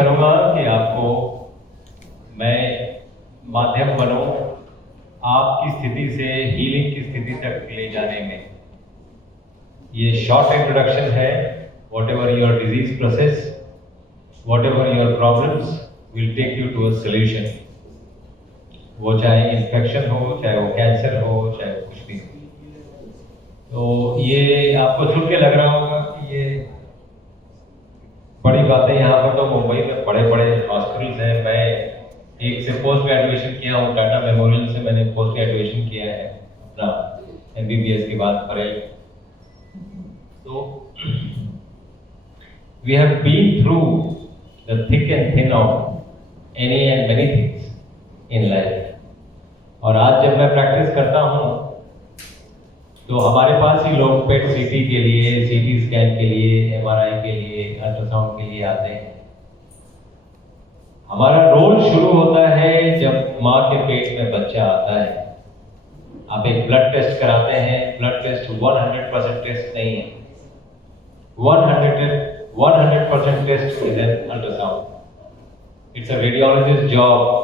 करूँगा कि आपको मैं माध्यम बनूँ आपकी स्थिति से हीलिंग की स्थिति तक ले जाने में। ये शॉर्ट इंट्रोडक्शन है। Whatever your disease process, whatever your problems will take you to a solution. वो चाहे इन्फेक्शन हो, चाहे वो कैंसर हो, चाहे वो कुछ भी हो। तो ये आपको सुन के लग रहा होगा कि ये बड़ी बातें, यहाँ पर तो मुंबई में बड़े बड़े हॉस्पिटल्स हैं। मैं एक से पोस्ट ग्रेजुएशन किया हूँ, टाटा मेमोरियल से मैंने पोस्ट ग्रेजुएशन किया है अपना MBBS के बाद पढ़ाई। तो we have been through the thick and thin of any and many things in life. और आज जब मैं प्रैक्टिस करता हूँ तो हमारे पास ही लोग पेट CT के लिए, CT स्कैन के लिए, MRI के लिए, अल्ट्रासाउंड के लिए आते हैं। हमारा रोल शुरू होता है जब माँ के पेट में बच्चा आता है। आप एक ब्लड टेस्ट कराते हैं। ब्लड टेस्ट 100% टेस्ट नहीं है। 100% test is an ultrasound. It's a radiologist job.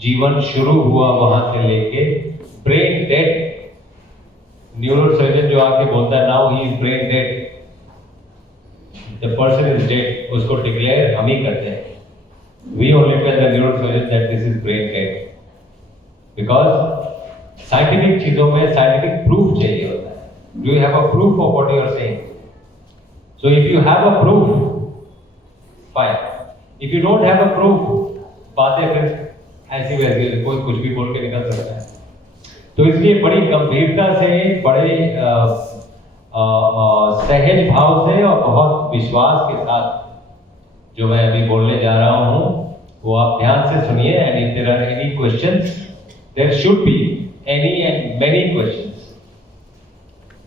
जीवन शुरू हुआ वहां से लेके ब्रेन डेड, न्यूरोसर्जन जो आके बोलता है now he is brain dead, the person is dead, उसको डिक्लेयर हम ही करते हैं। We only tell the neurosurgeon that this is brain dead, because scientific चीजों में साइंटिफिक प्रूफ चाहिए होता है। Do you have a proof of what you are saying? So if you have a proof, fine. If you don't have a proof, बातें फिर ऐसी वैसी, कोई कुछ भी बोल के निकल सकता है। तो इसलिए बड़ी गंभीरता से, बड़े सहज भाव से और बहुत विश्वास के साथ जो मैं अभी बोलने जा रहा हूँ वो आप ध्यान से सुनिए। And if there are any questions, there should be any and many questions,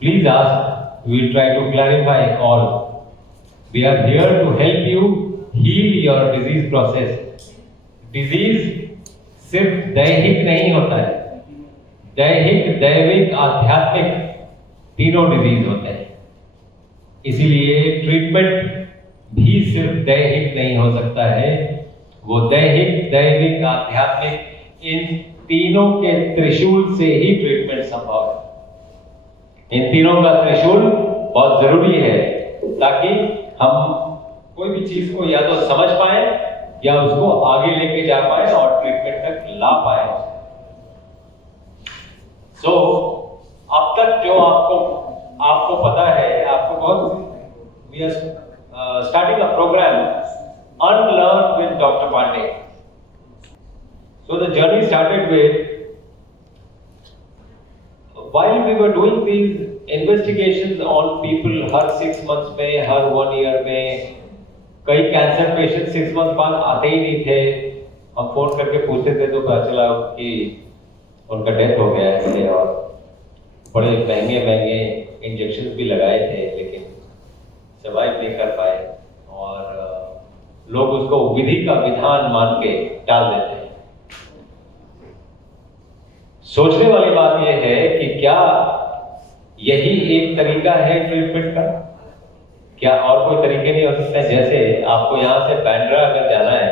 please ask. We will try to clarify all. We are here to help you heal your disease process. Disease सिर्फ दैहिक नहीं होता है, दैहिक, दैविक, आध्यात्मिक तीनों disease होते हैं। इसीलिए ट्रीटमेंट भी सिर्फ दैहिक नहीं हो सकता है। वो दैहिक, दैविक, आध्यात्मिक, इन तीनों के त्रिशूल से ही ट्रीटमेंट संभव है। इन तीनों का त्रिशूल बहुत जरूरी है ताकि हम कोई भी चीज को या तो समझ पाए या उसको आगे लेके जा पाए और ट्रीटमेंट तक ला पाए। सो अब तक जो आपको पता है, आपको बहुत, we are starting a program unlearn with doctor Pandey. So the journey started with, while we were doing these investigations on people, हर 6 months में, हर 1 year में, कई कैंसर पेशेंट 6 months बाद आते ही नहीं थे। हम फोन करके पूछते थे तो पता चला कि उनका डेथ हो गया है। और बड़े महंगे इंजेक्शन भी लगाए थे लेकिन सर्वाइव नहीं कर पाए। और लोग उसको विधि का विधान मान के टाल देते हैं। सोचने वाली बात यह है कि क्या यही एक तरीका है ट्रीटमेंट का? क्या और कोई तरीके नहीं हो सकते? जैसे आपको यहाँ से बांद्रा अगर जाना है,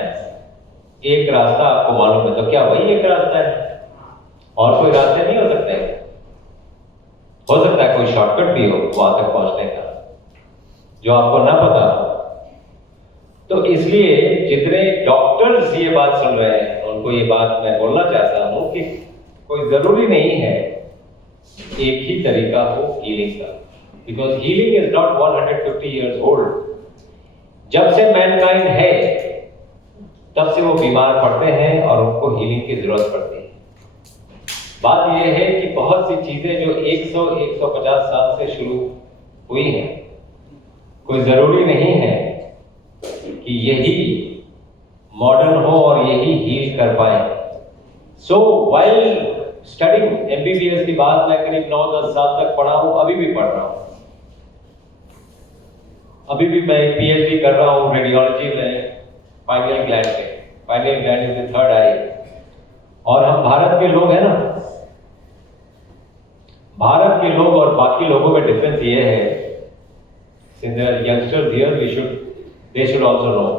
एक रास्ता आपको मालूम है, तो क्या वही एक रास्ता है? और कोई रास्ते नहीं हो सकते? हो सकता है कोई शॉर्टकट भी हो वहां तक पहुंचने का जो आपको ना पता हो। तो इसलिए जितने डॉक्टर्स ये बात सुन रहे हैं उनको ये बात मैं बोलना चाहता हूं कि कोई जरूरी नहीं है एक ही तरीका हो हीलिंग का, because healing is not 150 years old। जब से मैनकाइंड है तब से वो बीमार पड़ते हैं और उनको हीलिंग की जरूरत पड़ती है। बात यह है कि बहुत सी चीजें जो 100-150 साल से शुरू हुई हैं, कोई जरूरी नहीं है कि यही मॉडर्न हो और यही हील कर पाए। सो व्हाइल स्टडिंग MBBS की बात मैं करीब 9-10 साल तक पढ़ा हूं, अभी भी पढ़ रहा हूं। अभी भी मैं PhD कर रहा हूं रेडियोलॉजी में, पाइनियल ग्लैंड पे। Pineal gland is the third eye. और हम भारत के लोग हैं ना, भारत के लोग और बाकी लोगों में डिफरेंस ये है, since there are youngsters here, they should also know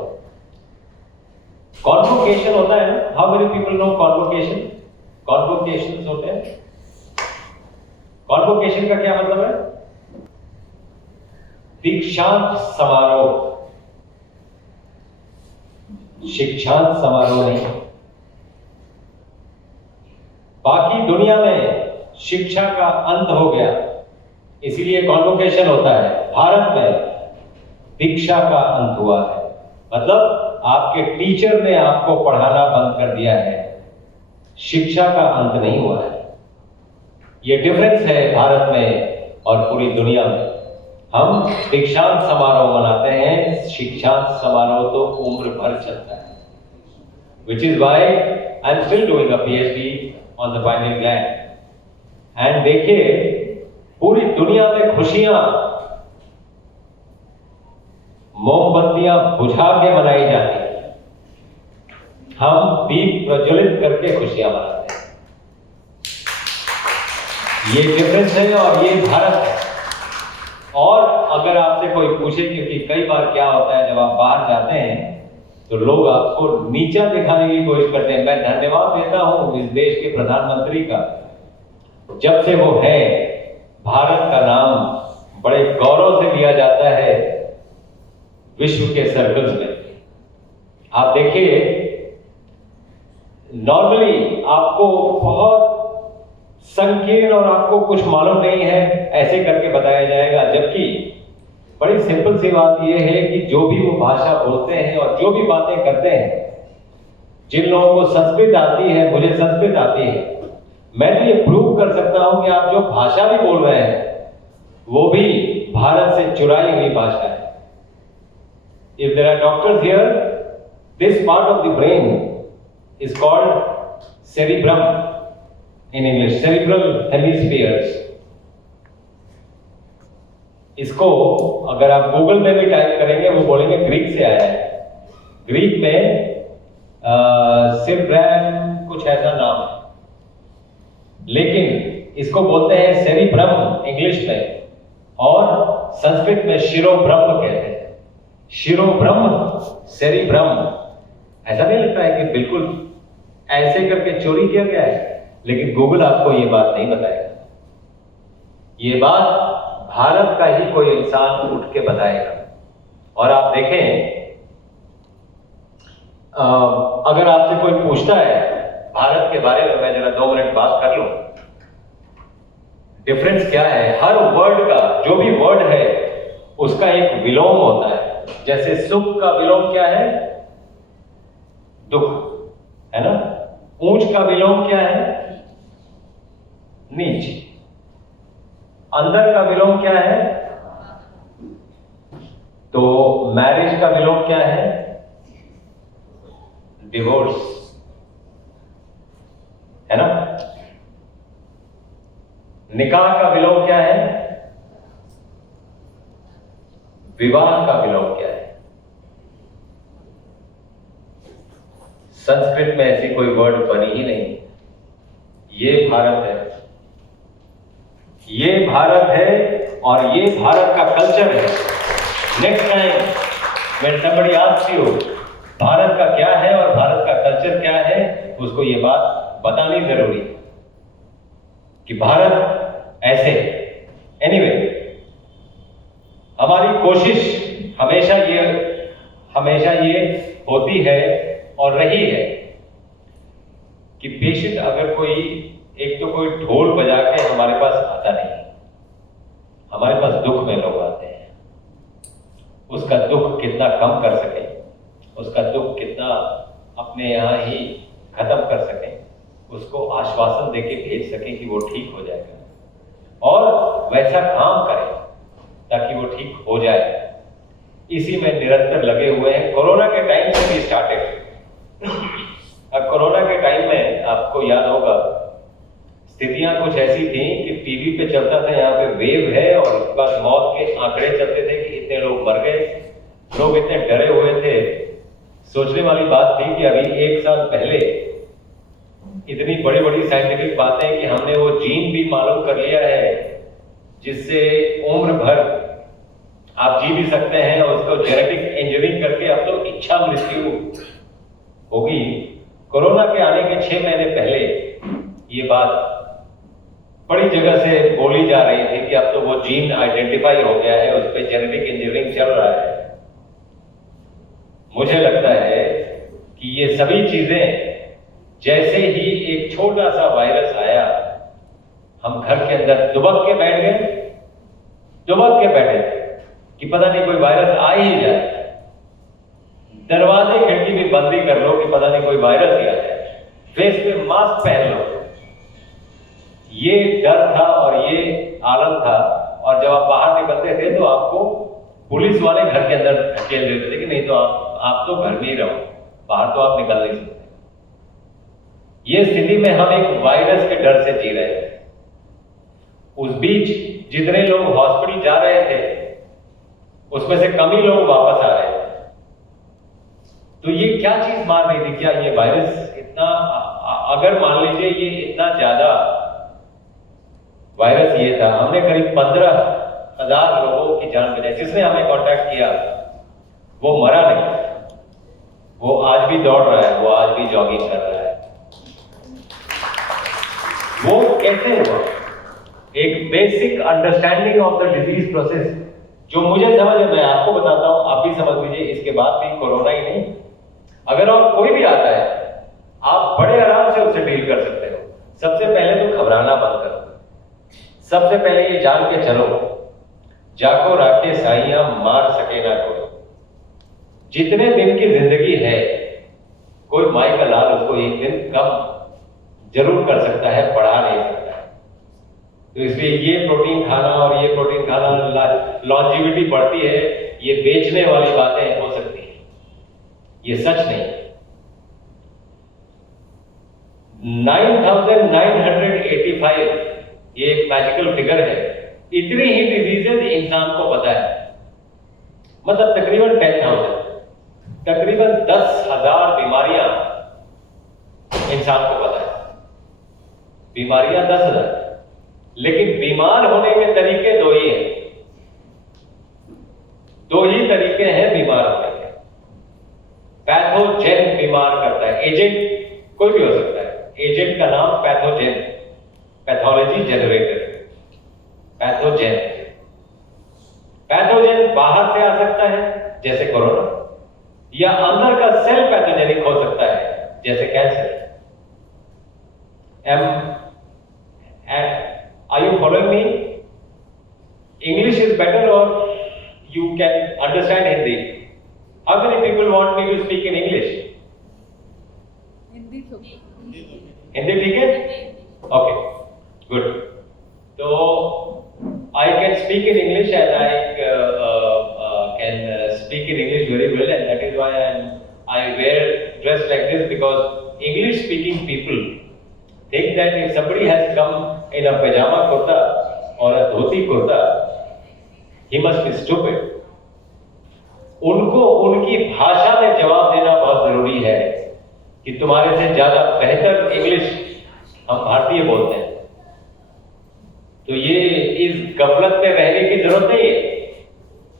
convocation होता है ना, how many people know convocation? Convocation होते हैं। कॉन्वोकेशन का क्या मतलब है? दीक्षांत समारोह, शिक्षांत समारोह नहीं। बाकी दुनिया में शिक्षा का अंत हो गया, इसीलिए कॉन्वोकेशन होता है। भारत में दीक्षा का अंत हुआ है, मतलब आपके टीचर ने आपको पढ़ाना बंद कर दिया है, शिक्षा का अंत नहीं हुआ है। ये डिफरेंस है भारत में और पूरी दुनिया में। हम दीक्षांत समारोह मनाते हैं, शिक्षांत समारोह तो उम्र भर चलता है। Which is why I am still doing a PhD on the pineal gland. And देखिए, पूरी दुनिया में खुशियां मोमबत्तियां बुझा के मनाई जाती है, हम दीप प्रज्वलित करके खुशियां मनाते हैं। ये डिफरेंस है और ये भारत है। और अगर आपसे कोई पूछे, क्योंकि कई बार क्या होता है जब आप बाहर जाते हैं तो लोग आपको नीचा दिखाने की कोशिश करते हैं। मैं धन्यवाद देता हूं इस देश के प्रधानमंत्री का, जब से वो है भारत का नाम बड़े गौरव से लिया जाता है विश्व के सर्कल्स में। आप देखिए, नॉर्मली आपको बहुत संकीर्ण और आपको कुछ मालूम नहीं है ऐसे करके बताया जाएगा, जबकि बड़ी सिंपल सी बात यह है कि जो भी वो भाषा बोलते हैं और जो भी बातें करते हैं, जिन लोगों को संस्कृत आती है, मुझे संस्कृत आती है, मैं तो ये प्रूव कर सकता हूं कि आप जो भाषा भी बोल रहे हैं वो भी भारत से चुराई हुई भाषा है। If there are doctors here, this part of the brain is called cerebrum in English, cerebral hemispheres. इसको अगर आप गूगल में भी टाइप करेंगे वो बोलेंगे ग्रीक से आया है। ग्रीक में सेरेब्रम कुछ ऐसा नाम है, लेकिन इसको बोलते हैं सेरिब्रम इंग्लिश में, और संस्कृत में शिरोब्रह्म कहते हैं। शिरोब्रह्म, सेरिब्रम। ऐसा नहीं लगता है कि बिल्कुल ऐसे करके चोरी किया गया है, लेकिन गूगल आपको ये बात नहीं बताएगा। ये बात भारत का ही कोई इंसान उठ के बताएगा। और आप देखें, अगर आपसे कोई पूछता है भारत के बारे में, मैं जरा 2 मिनट बात कर लूं, डिफरेंस क्या है? हर वर्ड का, जो भी वर्ड है उसका एक विलोम होता है। जैसे सुख का विलोम क्या है? दुख, है ना? ऊंच का विलोम क्या है? नीच। अंदर का विलोम क्या है? तो मैरिज का विलोम क्या है? डिवोर्स, है ना? निकाह का विलोम क्या है? विवाह का विलोम क्या है? संस्कृत में ऐसी कोई वर्ड बनी ही नहीं। ये भारत है, ये भारत है और ये भारत का कल्चर है। Next time when somebody asks you Bharat का क्या है और भारत का कल्चर क्या है, उसको ये बात बतानी जरूरी है कि भारत ऐसे। एनीवे, हमारी कोशिश हमेशा ये होती है और रही है कि पेशेंट अगर कोई, एक तो कोई ढोल बजा के हमारे पास आता नहीं, हमारे पास दुख में लोग आते हैं, उसका दुख कितना कम कर सके, उसका दुख कितना अपने यहाँ ही खत्म कर सके, उसको आश्वासन देके भेज सके कि वो ठीक हो जाएगा, और वैसा काम करें ताकि वो ठीक हो जाए। इसी में निरंतर लगे हुए हैं। कोरोना के टाइम से भी स्टार्टेड। अब कोरोना के टाइम में आपको याद होगा, स्थितियां कुछ ऐसी थी कि टीवी पे चलता था यहाँ पे वेव है, और उसके बाद मौत के आंकड़े चलते थे कि इतने लोग मर गए, लोग इतने डरे हुए थे। सोचने वाली बात थी कि अभी 1 साल पहले इतनी बड़ी बड़ी साइंटिफिक बातें कि हमने वो जीन भी मालूम कर लिया है जिससे उम्र भर आप जी भी सकते हैं, और उसको जेनेटिक इंजीनियरिंग करके अब तो इच्छा मृत्यु होगी। कोरोना के आने के 6 महीने पहले ये बात बड़ी जगह से बोली जा रही थी कि अब तो वो जीन आइडेंटिफाई हो गया है, उस पर जेनेटिक इंजीनियरिंग चल रहा है। मुझे लगता है कि ये सभी चीजें जैसे ही एक छोटा सा वायरस आया, हम घर के अंदर दुबक के बैठे थे कि पता नहीं कोई वायरस आ ही जाए। दरवाजे खिड़की भी बंद ही कर लो कि पता नहीं कोई वायरस ही आ जाए। फेस पे मास्क पहन लो, ये डर था और ये आलम था। और जब आप बाहर निकलते थे तो आपको पुलिस वाले घर के अंदर धकेल देते थे कि नहीं तो आप तो घर में ही रहो, बाहर तो आप निकल नहीं सकते। ये स्थिति में हम एक वायरस के डर से जी रहे थे। उस बीच जितने लोग हॉस्पिटल जा रहे थे उसमें से कम ही लोग वापस आ रहे थे। तो ये क्या चीज मान रही थी? क्या ये वायरस इतना, अगर मान लीजिए ये इतना ज्यादा वायरस ये था, हमने करीब 15,000 लोगों की जान बचाई। जिसने हमें कांटेक्ट किया वो मरा नहीं, वो आज भी दौड़ रहा है, वो आज भी जॉगिंग कर रहा है। वो कैसे हुआ? एक basic understanding of the disease process जो मुझे समझ है, मैं आपको बताता हूं, आप भी समझ लीजिए। इसके बाद भी कोरोना ही नहीं, अगर और कोई भी आता है आप बड़े आराम से उससे डील कर सकते हो। सबसे पहले तो घबराना बंद करो। सबसे पहले ये जान के चलो, जाको राखे साइयां मार सके ना कोई। जितने दिन की जिंदगी है, कोई माई का लाल उसको एक दिन कम जरूर कर सकता है, बढ़ा नहीं सकता है। तो इसलिए ये प्रोटीन खाना और ये प्रोटीन खाना, लॉन्जिविटी बढ़ती है, ये बेचने वाली बातें हो सकती हैं, ये सच नहीं है। 9,985 ये एक मैजिकल फिगर है। इतनी ही डिजीजेज इंसान को पता है, मतलब तकरीबन 10,000, तकरीबन 10,000 बीमारियां इंसान को पता है। बीमारियां 10,000, लेकिन बीमार होने के तरीके दो ही हैं। दो ही तरीके हैं बीमार होने के। पैथोजेन बीमार करता है, एजेंट कोई भी हो सकता है। एजेंट का नाम pathogen, pathology generator, pathogen. Pathogen बाहर से आ सकता है जैसे कोरोना, या अंदर का सेल पैथोजेनिक हो सकता है जैसे cancer. Are you following me? English is better or you can understand Hindi? How many people want me to speak in English? Hindi ठीक है? Okay, good. So I can speak in English and I can speak in English very well, and that is why I wear dress like this, because English speaking people think that if somebody has come in a pajama kurta or a dhoti kurta, he must be stupid. उनको उनकी भाषा में जवाब देना बहुत जरूरी है कि तुम्हारे से ज्यादा बेहतर इंग्लिश हम भारतीय बोलते हैं। तो ये इस गफलत में रहने की जरूरत नहीं है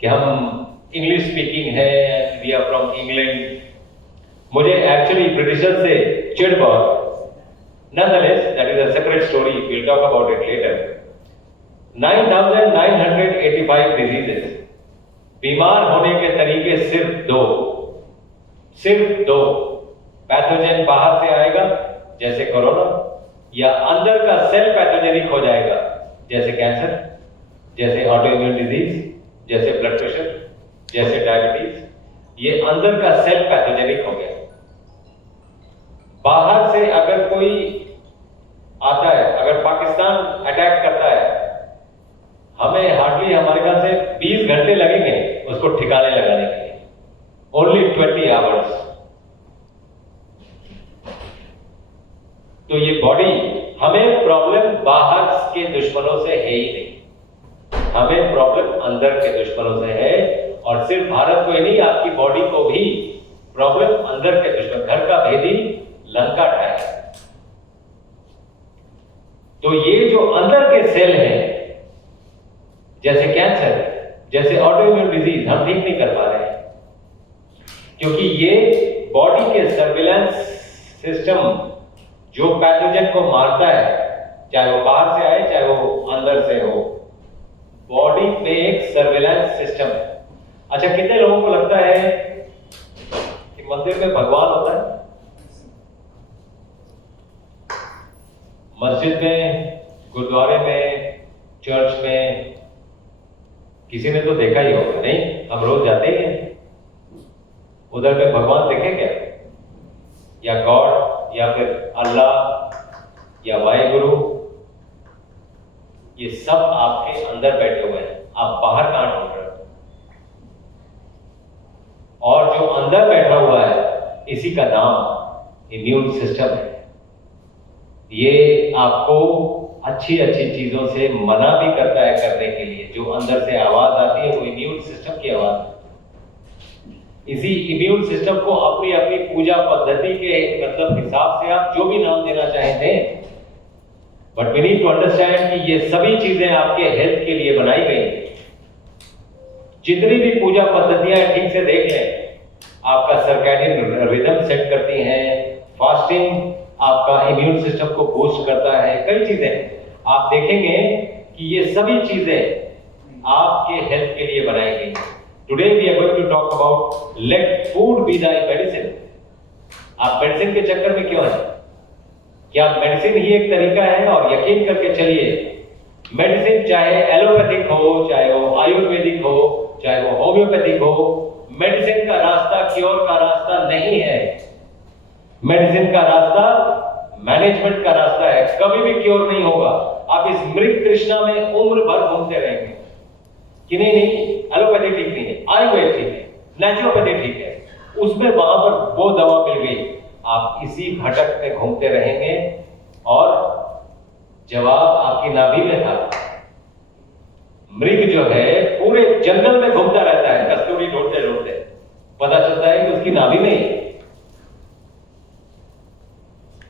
कि हम इंग्लिश स्पीकिंग है, वी आर फ्रॉम इंग्लैंड। मुझे एक्चुअली ब्रिटिशर्स से चिढ़ बहुत। Nonetheless, that is a separate story. We'll talk about it later. 9,985 diseases. बीमार होने के तरीके सिर्फ दो। पैथोजेन बाहर से आएगा जैसे कोरोना, या अंदर का सेल पैथोजेनिक हो जाएगा जैसे कैंसर, जैसे ऑटोइम्यून डिजीज, जैसे ब्लड प्रेशर, जैसे डायबिटीज। ये अंदर का सेल पैथोजेनिक हो गया। बाहर से अगर कोई आता है, अगर पाकिस्तान अटैक करता है, हमें हार्डली हमारे ख्याल से 20 घंटे लगेंगे उसको ठिकाने लगाने के लिए, ओनली 20 आवर्स। तो ये बॉडी, हमें प्रॉब्लम बाहर के दुश्मनों से है ही नहीं, हमें प्रॉब्लम अंदर के दुश्मनों से है। और सिर्फ भारत को ही नहीं, आपकी बॉडी को भी प्रॉब्लम अंदर के दुश्मन, घर का भेदी लंका ढाए। तो ये जो अंदर के सेल हैं, जैसे कैंसर, जैसे ऑटोइम्यून डिजीज, हम ठीक नहीं कर पा रहे हैं क्योंकि ये बॉडी के सर्विलांस सिस्टम जो पैथोजन को मारता है, चाहे वो बाहर से आए चाहे वो अंदर से हो, बॉडी में एक सर्विलांस सिस्टम है। अच्छा, कितने लोगों को लगता है कि मंदिर में भगवान होता है? मस्जिद में, गुरुद्वारे में, चर्च में किसी ने तो देखा ही होगा, नहीं? हम रोज जाते ही हैं। उधर पे भगवान देखे क्या? या गॉड, या फिर अल्लाह, या वाहिगुरु, ये सब आपके अंदर बैठे हुए हैं, आप बाहर कहां ढूंढ रहे हो? और जो अंदर बैठा हुआ है, इसी का नाम इम्यून सिस्टम है। ये आपको अच्छी अच्छी चीजों से मना भी करता है करने के लिए। जो अंदर से आवाज आती है वो इम्यून सिस्टम की आवाज है। इसी इम्यून सिस्टम को अपनी अपनी पूजा पद्धति के मतलब हिसाब से आप जो भी नाम देना चाहें दें, but we need to understand कि ये सभी चीजें आपके हेल्थ के लिए बनाई गई हैं। जितनी भी पूजा पद्धतियां ठीक से देख लें, आपका सर्कैडियन रिदम सेट करती हैं, फास्टिंग आपका इम्यून सिस्टम को बूस्ट करता है, कई चीजें आप देखेंगे कि ये सभी चीजें आपके हेल्थ के लिए बनाई गई हैं। Today we are going to talk about let food be thy medicine. आप मेडिसिन के चक्कर में क्यों हैं? क्या मेडिसिन ही एक तरीका है? और यकीन करके चलिए, मेडिसिन चाहे एलोपैथिक हो, चाहे वो आयुर्वेदिक हो, चाहे वो होम्योपैथिक हो, मेडिसिन का रास्ता क्योर का रास्ता नहीं है। मेडिसिन का रास्ता मैनेजमेंट का रास्ता है, कभी भी क्योर नहीं होगा। आप इस मृग तृष्णा में उम्र भर घूमते रहेंगे कि नहीं एलोपैथी ठीक नहीं है, आयुर्वेद ठीक है, नेचुरोपैथी ठीक है, उसमें वहां पर वो दवा मिल गई, आप इसी भटक में घूमते रहेंगे और जवाब आपकी नाभि में था। मृग जो है पूरे जंगल में घूमता रहता है, कस्तूरी ढूंढते ढूंढते, पता चलता है कि उसकी नाभि में ही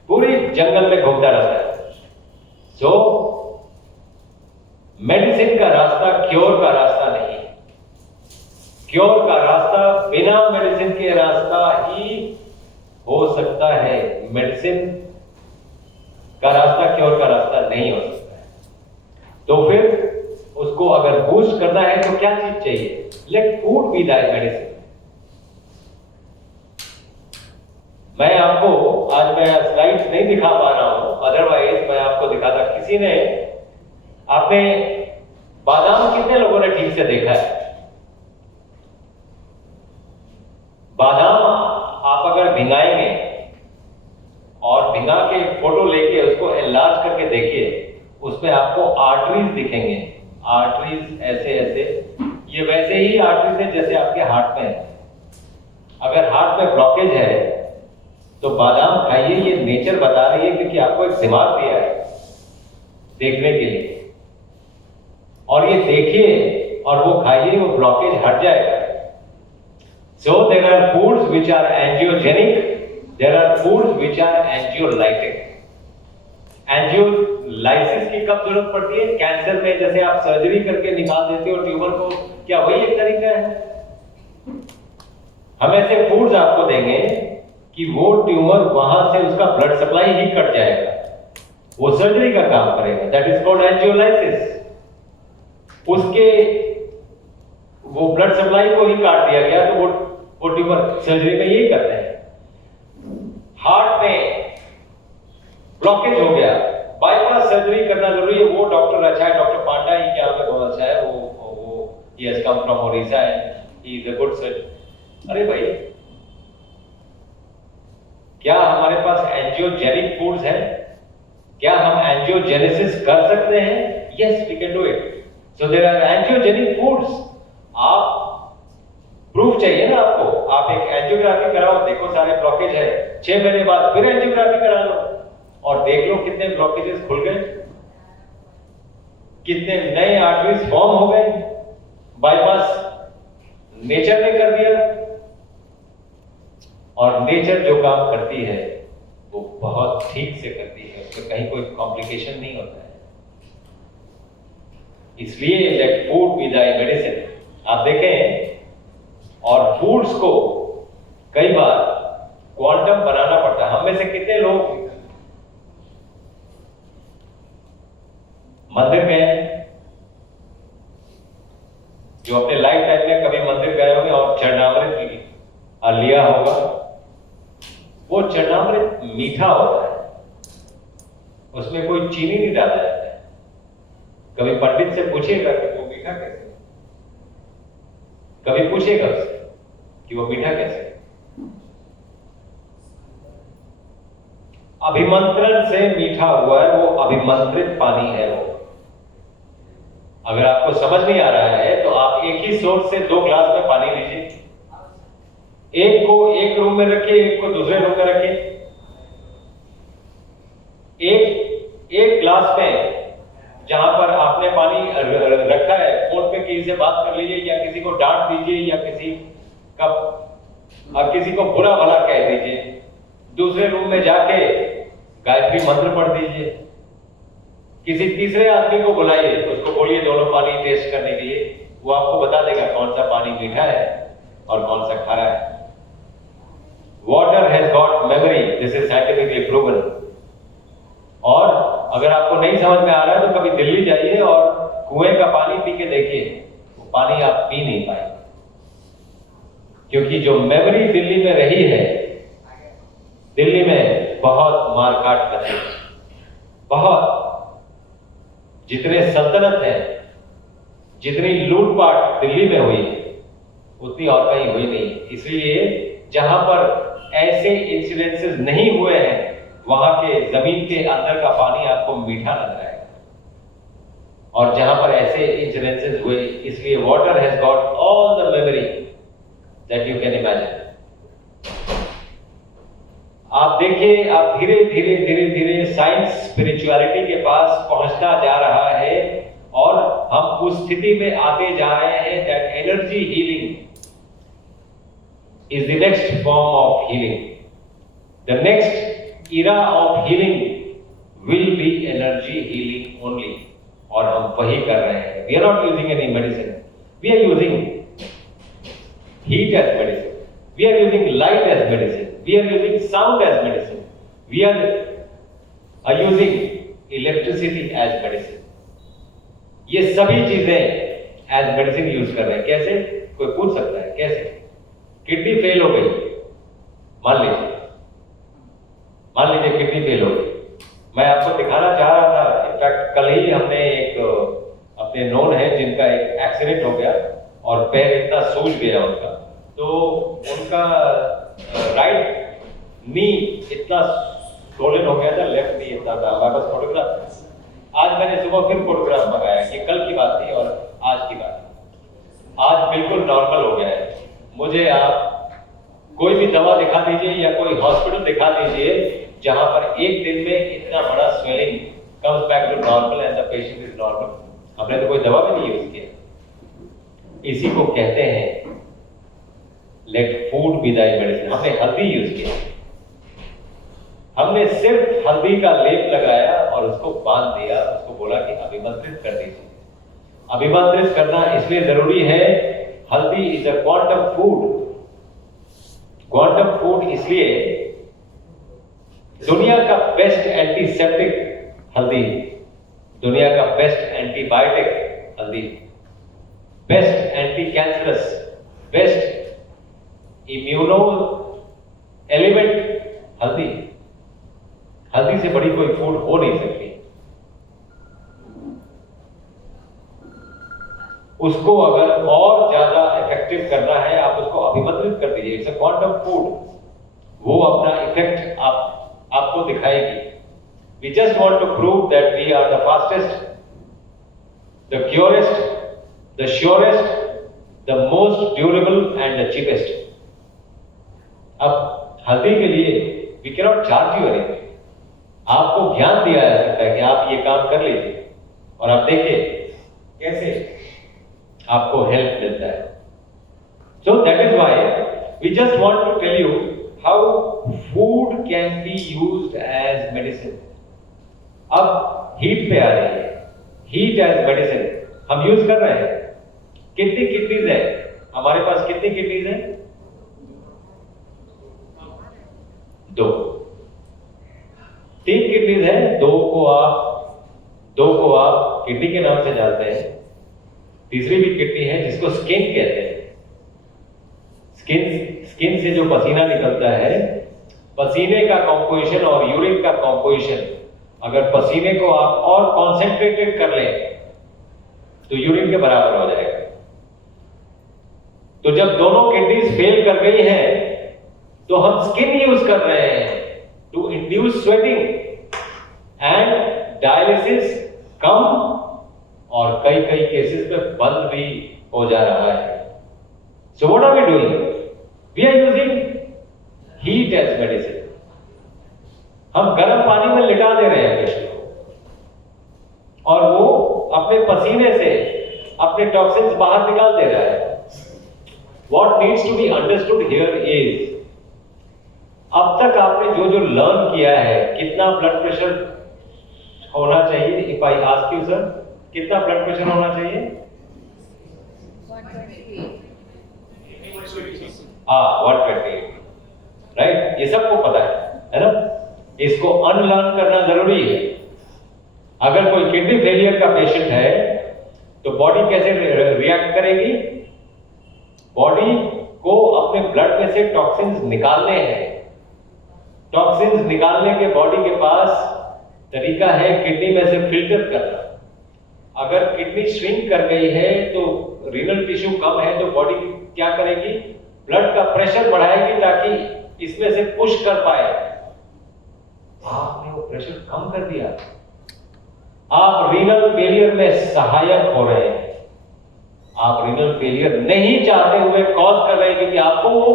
पूरे जंगल में घूमता रहता है। सो मेडिसिन का रास्ता क्योर का रास्ता नहीं है। क्योर का रास्ता बिना मेडिसिन के रास्ता ही हो सकता है। मेडिसिन का रास्ता क्योर का रास्ता नहीं हो सकता है। तो फिर उसको अगर बूस्ट करना है तो क्या चीज चाहिए? Let food be that medicine. मैं आपको आज मैं स्लाइड्स नहीं दिखा पा रहा हूं, अदरवाइज मैं आपको दिखाता। किसी ने, आपने बादाम कितने लोगों ने ठीक से देखा है? बादाम आप अगर भिंगाएंगे और भिंगा के फोटो लेके उसको एनलार्ज करके देखिए, उसमें आपको आर्टरीज दिखेंगे। आर्टरीज ऐसे ऐसे, ये वैसे ही आर्टरीज है जैसे आपके हार्ट में है। अगर हार्ट में ब्लॉकेज है तो बादाम खाइए, ये नेचर बता रही है, क्योंकि आपको एक दिमाग दिया है देखने के लिए, और ये देखिए और वो खाइए, वो ब्लॉकेज हट जाएगा। So there are foods which are angiogenic, there are foods which are angiolytic. एंजियोलाइसिस की कब जरूरत पड़ती है? कैंसर में, जैसे आप सर्जरी करके निकाल देते हो ट्यूमर को, क्या वही एक तरीका है? हम ऐसे फूड्स आपको देंगे कि वो ट्यूमर वहां से उसका ब्लड सप्लाई ही कट जाएगा, वो सर्जरी का काम करेगा। That is called angiolysis. उसके वो ब्लड सप्लाई को ही काट दिया गया तो वो ट्यूमर, सर्जरी में यही करते हैं। हार्ट में ब्लॉकेज हो गया, बाईपास सर्जरी करना जरूरी है। वो डॉक्टर अच्छा है, डॉक्टर पांडा ही क्या बहुत अच्छा है, वो he has come from Odisha and he is a good surgeon. अरे भाई, क्या हमारे पास एंजियोजेनिक फूड्स हैं? क्या हम एंजियोजेनेसिस कर सकते हैं? Yes, we can do it. So there are angiogenic foods. आप प्रूफ चाहिए ना आपको, आप एक एंजियोग्राफी कराओ, देखो सारे ब्लॉकेज है, 6 महीने बाद फिर एंजियोग्राफी करा लो और देख लो कितने ब्लॉकेजेस खुल गए, कितने नए आर्टरीज फॉर्म हो गए। बाईपास नेचर ने कर दिया, और नेचर जो काम करती है वो बहुत ठीक से करती है, उसमें कहीं कोई कॉम्प्लिकेशन नहीं होता है। इसलिए let food be thy medicine. आप देखें, और फूड्स को कई बार क्वांटम बनाना पड़ता है। हम में से कितने लोग मंदिर गए, जो अपने लाइफ टाइम में कभी मंदिर गए होंगे और चरणामृत लिया होगा? वो चरणामृत मीठा होता है, उसमें कोई चीनी नहीं डाला जाता है। कभी पंडित से पूछिएगा कि वो मीठा कैसे, कभी पूछिएगा उससे कि वो मीठा कैसे। अभिमंत्रण से मीठा हुआ है, वो अभिमंत्रित पानी है वो। अगर आपको समझ नहीं आ रहा है तो आप एक ही सोर्स से 2 ग्लास में पानी लीजिए, एक को एक रूम में रखिए, एक को दूसरे रूम में रखिए। एक ग्लास में जहां पर आपने पानी रखा है, फोन पे किसी से बात कर लीजिए या किसी को डांट दीजिए या किसी को बुरा भला कह दीजिए। दूसरे रूम में जाके गायत्री मंत्र पढ़ दीजिए। किसी तीसरे आदमी को बुलाइए, उसको बोलिए दोनों पानी टेस्ट करने के लिए, वो आपको बता देगा कौन सा पानी मीठा है और कौन सा खारा है। Water has got memory, this is scientifically proven. और अगर आपको नहीं समझ में आ रहा है तो कभी दिल्ली जाइए और कुएं का पानी पी के देखिए, वो पानी आप पी नहीं पाएंगे, क्योंकि जो मेमोरी दिल्ली में रही है, दिल्ली में बहुत मारकाट करते हैं, बहुत, जितने सल्तनत है, जितनी लूटपाट दिल्ली में हुई है उतनी और कहीं हुई नहीं। इसलिए जहां पर ऐसे इंसिडेंसेस नहीं हुए हैं, वहां के जमीन के अंदर का पानी आपको मीठा लग रहा है। और जहां पर ऐसे इंसिडेंसेस हुए, इसलिए water has got all the memory that you can imagine. आप देखिए, आप धीरे धीरे साइंस स्पिरिचुअलिटी के पास पहुंचता जा रहा है और हम उस स्थिति में आते जा रहे हैं that energy healing is the next form of healing. The next era of healing will be energy healing only. और हम वही कर रहे हैं। We are not using any medicine. We are using heat as medicine. We are using light as medicine. We are using sound as medicine. We are using electricity as medicine. ये सभी चीजें as medicine use कर रहे हैं। कैसे? कोई पूछ सकता है कैसे? किडनी फेल हो गई, मान लीजिए किडनी फेल हो गई। मैं आपको दिखाना चाह रहा था, इनफैक्ट कल ही हमने एक अपने नोन है जिनका एक एक्सीडेंट हो गया और पैर इतना सूज गया उनका, तो उनका राइट नी इतना स्वोलन हो गया था, लेफ्ट नी इतना था। हमारे पास फोटोग्राफ, आज मैंने सुबह फिर फोटोग्राफ मंगाया, ये कल की बात थी और आज की बात। आज बिल्कुल नॉर्मल हो गया है। मुझे आप कोई भी दवा दिखा दीजिए या कोई हॉस्पिटल दिखा दीजिए जहां पर एक दिन में इतना बड़ा swelling comes back to normal and the patient is normal. हमने तो कोई दवा भी नहीं यूज किया। इसी को कहते हैं let food be the medicine. हमने हल्दी यूज किया, हमने सिर्फ हल्दी का लेप लगाया और उसको बांध दिया, उसको बोला कि अभिमंत्रित कर दीजिए। अभिमंत्रित करना इसलिए जरूरी है, हल्दी is a quantum food. Quantum food इसलिए दुनिया का बेस्ट एंटीसेप्टिक हल्दी, दुनिया का बेस्ट एंटीबायोटिक हल्दी, best anti cancerous, best immuno element हल्दी। हल्दी से बड़ी कोई फूड हो नहीं सकती। उसको अगर और ज्यादा इफेक्टिव करना है, आप उसको अभिमंत्रित कर दीजिए। इट्स अ क्वांटम फूड, वो अपना इफेक्ट आपको दिखाएगी। We just want to prove that we are the fastest, the curest, the surest, the most durable and the cheapest. अब हल्दी के लिए we can not charge you anything. आपको ज्ञान दिया जा सकता है कि आप ये काम कर लीजिए और आप देखिए कैसे आपको हेल्प मिलता है। So that is why we just want to tell you how food can be used as medicine. अब हीट पे आ रही है, हीट एज मेडिसिन हम यूज कर रहे हैं। कितनी किडनीज है हमारे पास? कितनी किडनीज है? 2 3 किडनीज है, दो को आप किडनी के नाम से जानते हैं। तीसरी भी किडनी है जिसको स्किन कहते हैं। स्किन से जो पसीना निकलता है, पसीने का कॉम्पोजिशन और यूरिन का कॉम्पोजिशन, अगर पसीने को आप और कॉन्सेंट्रेटेड कर लें तो यूरिन के बराबर हो जाएगा। तो जब दोनों किडनीज फेल कर गई हैं तो हम स्किन यूज कर रहे हैं to induce sweating and dialysis कम और कई केसेस में बंद भी हो जा रहा है। So what are we doing? We are using heat as medicine. हम गर्म पानी में लिटा दे रहे हैं पेशेंट को और वो अपने पसीने से अपने टॉक्सिन्स बाहर निकाल दे रहा है। What needs to be understood here is, अब तक आपने जो लर्न किया है, कितना ब्लड प्रेशर होना चाहिए? If I ask you sir, कितना ब्लड प्रेशर होना चाहिए? 128, राइट? ये सबको पता है ना? इसको अनलर्न करना जरूरी है। अगर कोई किडनी फेलियर का पेशेंट है तो बॉडी कैसे रिएक्ट करेगी? बॉडी को अपने ब्लड में से टॉक्सिन्स निकालने हैं। टॉक्सिन्स निकालने के बॉडी के पास तरीका है किडनी में से फिल्टर करना। अगर किडनी श्रिंक कर गई है तो रीनल टिश्यू कम है तो बॉडी क्या करेगी? ब्लड का प्रेशर बढ़ाएगी ताकि इसमें से पुश कर पाए। आपने वो प्रेशर कम कर दिया, आप रीनल फेलियर में सहायक हो रहे हैं। आप रीनल फेलियर नहीं चाहते हुए कॉज कर रहे हैं क्योंकि आपको वो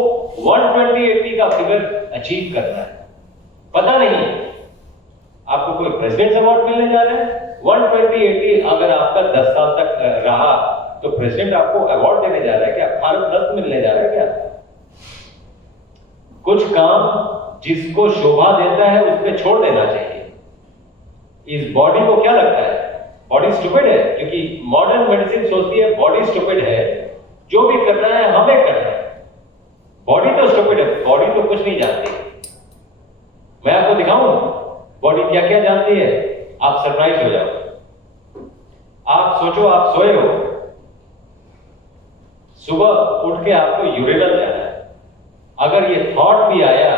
120/80 का फिगर अचीव करना है। पता नहीं आपको कोई प्रेसिडेंट अवार्ड मिलने जा रहा है। 120/80 अगर आपका 10 साल तक रहा तो प्रेसिडेंट आपको अवार्ड देने जा रहा है क्या? भारत रत्न मिलने जा रहा है क्या? कुछ काम जिसको शोभा देता है उस पर छोड़ देना चाहिए। इस बॉडी को क्या लगता है? बॉडी स्टूपिड है, क्योंकि मॉडर्न मेडिसिन सोचती है बॉडी स्टूपिड है, जो भी करना है हमें करना है। बॉडी तो स्टूपिड है, बॉडी तो कुछ नहीं जानती। मैं आपको दिखाऊं बॉडी क्या क्या जानती है, आप सरप्राइज हो जाओ। आप सोचो, आप सोए हो, सुबह उठ के आपको यूरिनल जाना है। अगर ये थॉट भी आया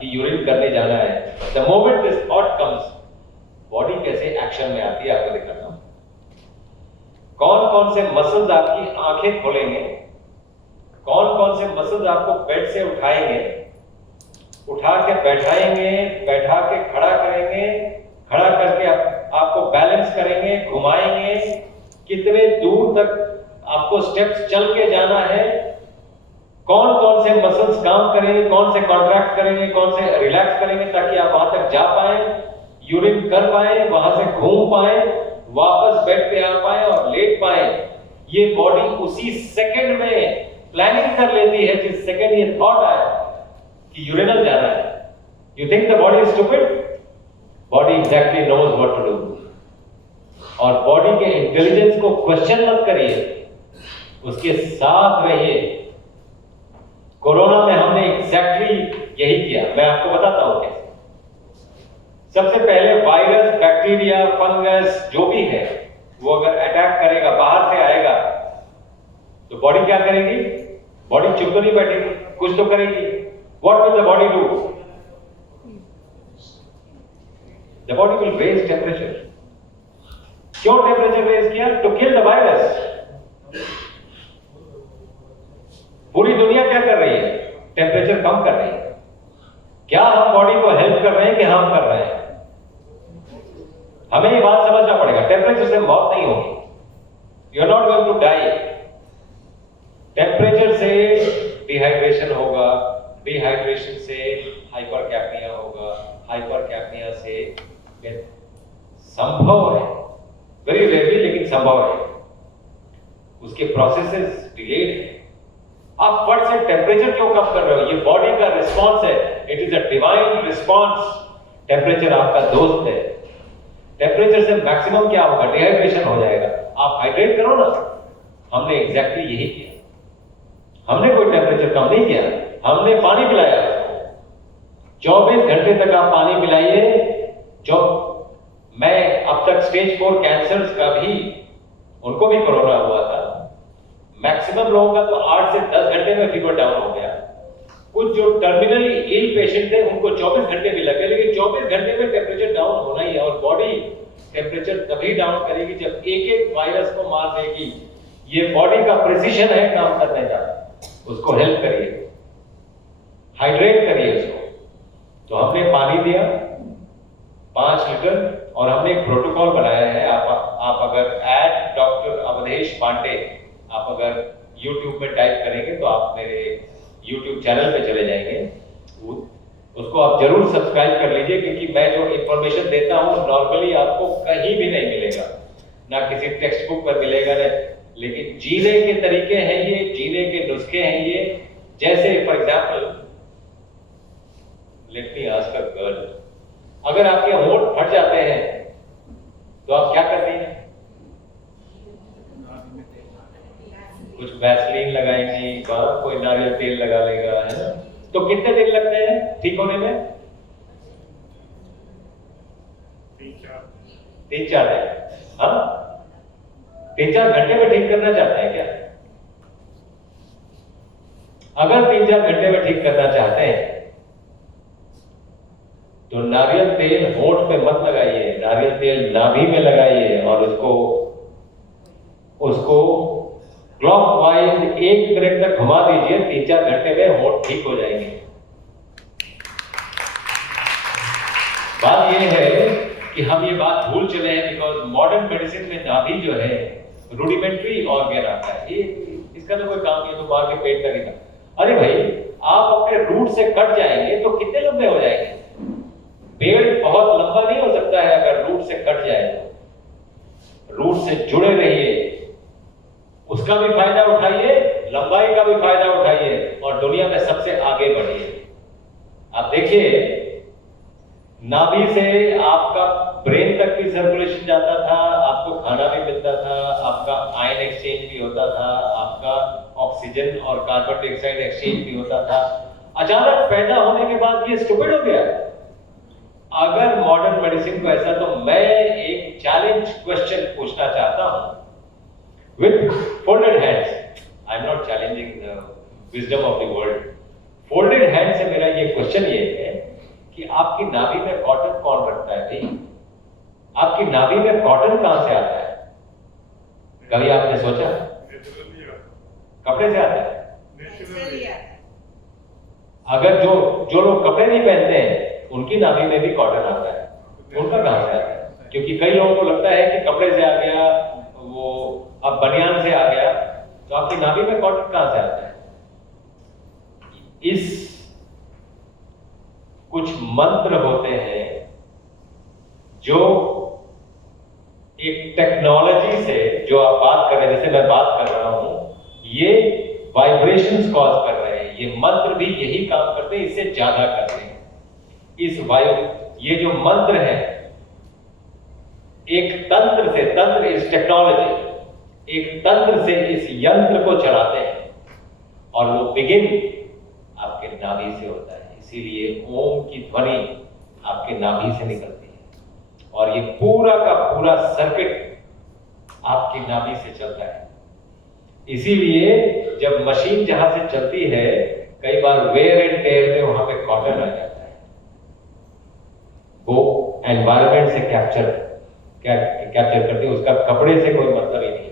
कि यूरिन करने जाना है, the moment this thought comes, body कैसे एक्शन में आती है आपको दिखाता हूं। कौन कौन से मसल्स आपकी आंखें खोलेंगे, कौन कौन से मसल्स आपको बेड से उठाएंगे, उठा के बैठाएंगे, बैठा के खड़ा करेंगे, खड़ा करके आपको बैलेंस करेंगे, घुमाएंगे, कितने दूर तक आपको स्टेप्स चल के जाना है, कौन कौन से मसल्स काम करेंगे, कौन से कॉन्ट्रैक्ट करेंगे, कौन से रिलैक्स करेंगे ताकि आप वहां तक जा पाए, यूरिन कर पाए, वहां से घूम पाए, वापस बेड पे आ पाए और लेट पाए। ये बॉडी उसी सेकंड में प्लानिंग कर लेती है जिस सेकंड ये थॉट आया कि यूरिनल जाना है। You think the body is stupid? Body exactly knows what to do. और बॉडी के इंटेलिजेंस को क्वेश्चन मत करिए, उसके साथ रहिए। कोरोना में हमने एग्जैक्टली यही किया। मैं आपको बताता हूं कैसे। सबसे पहले वायरस, बैक्टीरिया, फंगस जो भी है वो अगर अटैक करेगा, बाहर से आएगा, तो बॉडी क्या करेगी? बॉडी चुप तो नहीं बैठेगी, कुछ तो करेगी। What will the body do? The body will raise temperature. क्यों टेम्परेचर रेज किया? To kill the virus. पूरी दुनिया क्या कर रही है? टेम्परेचर कम कर रही है। क्या हम बॉडी को हेल्प कर रहे हैं कि हम कर रहे हैं? हमें ये बात समझना पड़ेगा। टेम्परेचर से मौत नहीं होगी। You are not going to die. Temperature से डिहाइड्रेशन होगा, डिहाइड्रेशन से हाइपरकैप्निया होगा, हाइपरकैप्निया से डेथ संभव है, वेरी रेयरली लेकिन संभव है। उसके प्रोसेसेस डिलेड है। आप फट से टेम्परेचर क्यों कम कर रहे हो? ये बॉडी का रिस्पॉन्स है। It is a divine response. Temperature आपका दोस्त है। टेम्परेचर से मैक्सिमम क्या होगा? डिहाइड्रेशन हो जाएगा। आप हाइड्रेट करो ना। हमने एग्जैक्टली यही किया। हमने कोई टेम्परेचर कम नहीं किया, हमने पानी पिलाया। 24 घंटे तक आप पानी पिलाइए। जो मैं अब तक स्टेज 4 कैंसर्स का भी, उनको भी कोरोना हुआ था, मैक्सिमम लोगों का तो 8 से 10 घंटे में फीवर डाउन हो गया। कुछ जो टर्मिनली इल पेशेंट थे उनको 24 घंटे भी लगे, लेकिन 24 घंटे में टेम्परेचर डाउन होना ही है। और बॉडी टेम्परेचर तभी डाउन करेगी जब एक एक वायरस को मार देगी। ये बॉडी का प्रिसीजन है काम करने का। उसको हेल्प करिए, हाइड्रेट करिए उसको। तो हमने पानी दिया 5 लीटर, और हमने एक प्रोटोकॉल बनाया है। आप अगर @डॉक्टर अवधेश पांडे आप अगर YouTube में टाइप करेंगे तो आप मेरे YouTube चैनल पे चले जाएंगे। उसको आप जरूर सब्सक्राइब कर लीजिए, क्योंकि मैं जो इंफॉर्मेशन देता हूँ नॉर्मली आपको कहीं भी नहीं मिलेगा, ना किसी टेक्स्ट बुक पर मिलेगा ना। लेकिन जीने के तरीके हैं ये, जीने के नुस्खे हैं ये। जैसे for example, let me ask a girl, अगर आपके होंठ फट जाते हैं तो आप क्या करती हैं? कुछ वैसलीन लगाएंगी, कोई नारियल तेल लगा लेगा, है ना? तो कितने दिन लगते हैं ठीक होने में? 3-4 दिन। हाँ, 3-4 घंटे में ठीक करना चाहते हैं क्या? अगर 3-4 घंटे में ठीक करना चाहते हैं तो नारियल तेल होंठ पे मत लगाइए, नारियल तेल नाभि में लगाइए और उसको क्लॉकवाइज 1 मिनट तक घुमा दीजिए। 3-4 घंटे में होंठ ठीक हो जाएंगे। बात यह है कि हम ये बात भूल चले हैं, बिकॉज मॉडर्न मेडिसिन में नाभि जो है रूडिमेंट्री ऑर्गन आता है। ये इसका तो कोई काम नहीं, तो बाहर के पेट करेगा। अरे भाई, आप अपने रूट से कट जाएंगे तो कितने लंबे हो जाएंगे? पेड़ बहुत लंबा नहीं हो सकता है अगर रूट से कट जाए तो। रूट से जुड़े रहिए, उसका भी फायदा उठाइए, लंबाई का भी फायदा उठाइए और दुनिया में सबसे आगे बढ़िए। आप देखिए, नाभि से आपका ब्रेन तक भी सर्कुलेशन जाता था, आपको खाना भी मिलता था, आपका आयन एक्सचेंज भी होता था, आपका ऑक्सीजन और कार्बन डाइऑक्साइड एक्सचेंज भी होता था। अचानक पैदा होने के बाद ये स्टूपिड हो गया। अगर मॉडर्न मेडिसिन को ऐसा, तो मैं एक चैलेंज क्वेश्चन पूछना चाहता हूं with folded hands. I am not challenging the wisdom of the world. Folded hand से मेरा ये क्वेश्चन ये है कि आपकी नाभि में कॉटन कौन रखता है भाई? आपकी नाभि में कॉटन कहां से आता है? कभी आपने सोचा? कपड़े से आता है। अगर जो लोग कपड़े नहीं पहनते हैं उनकी नाभि में भी कॉटन आता है। उनका कहां से आता है? क्योंकि कई लोगों को लगता है कि कपड़े से आ गया, वो अब बनियान से आ गया, तो आपकी नाभि में कॉटन कहां से आता है? इस कुछ मंत्र होते हैं जो एक टेक्नोलॉजी से, जो आप बात कर रहे हैं, जैसे मैं बात कर रहा हूं, ये वाइब्रेशंस कॉज कर रहे हैं। ये मंत्र भी यही काम करते हैं, इससे ज्यादा करते हैं। इस वायु, ये जो मंत्र है, एक तंत्र से, तंत्र इस टेक्नोलॉजी, एक तंत्र से इस यंत्र को चलाते हैं और वो बिगिन आपके नाभि से होता है। इसीलिए ओम की ध्वनि आपके नाभि से निकलती है और ये पूरा का पूरा सर्किट आपकी नाभि से चलता है। इसीलिए जब मशीन जहां से चलती है, कई बार वेयर एंड टेयर में वहां पे कॉटन आ जाता है। वो एनवायरनमेंट से कैप्चर करती है, उसका कपड़े से कोई मतलब ही नहीं।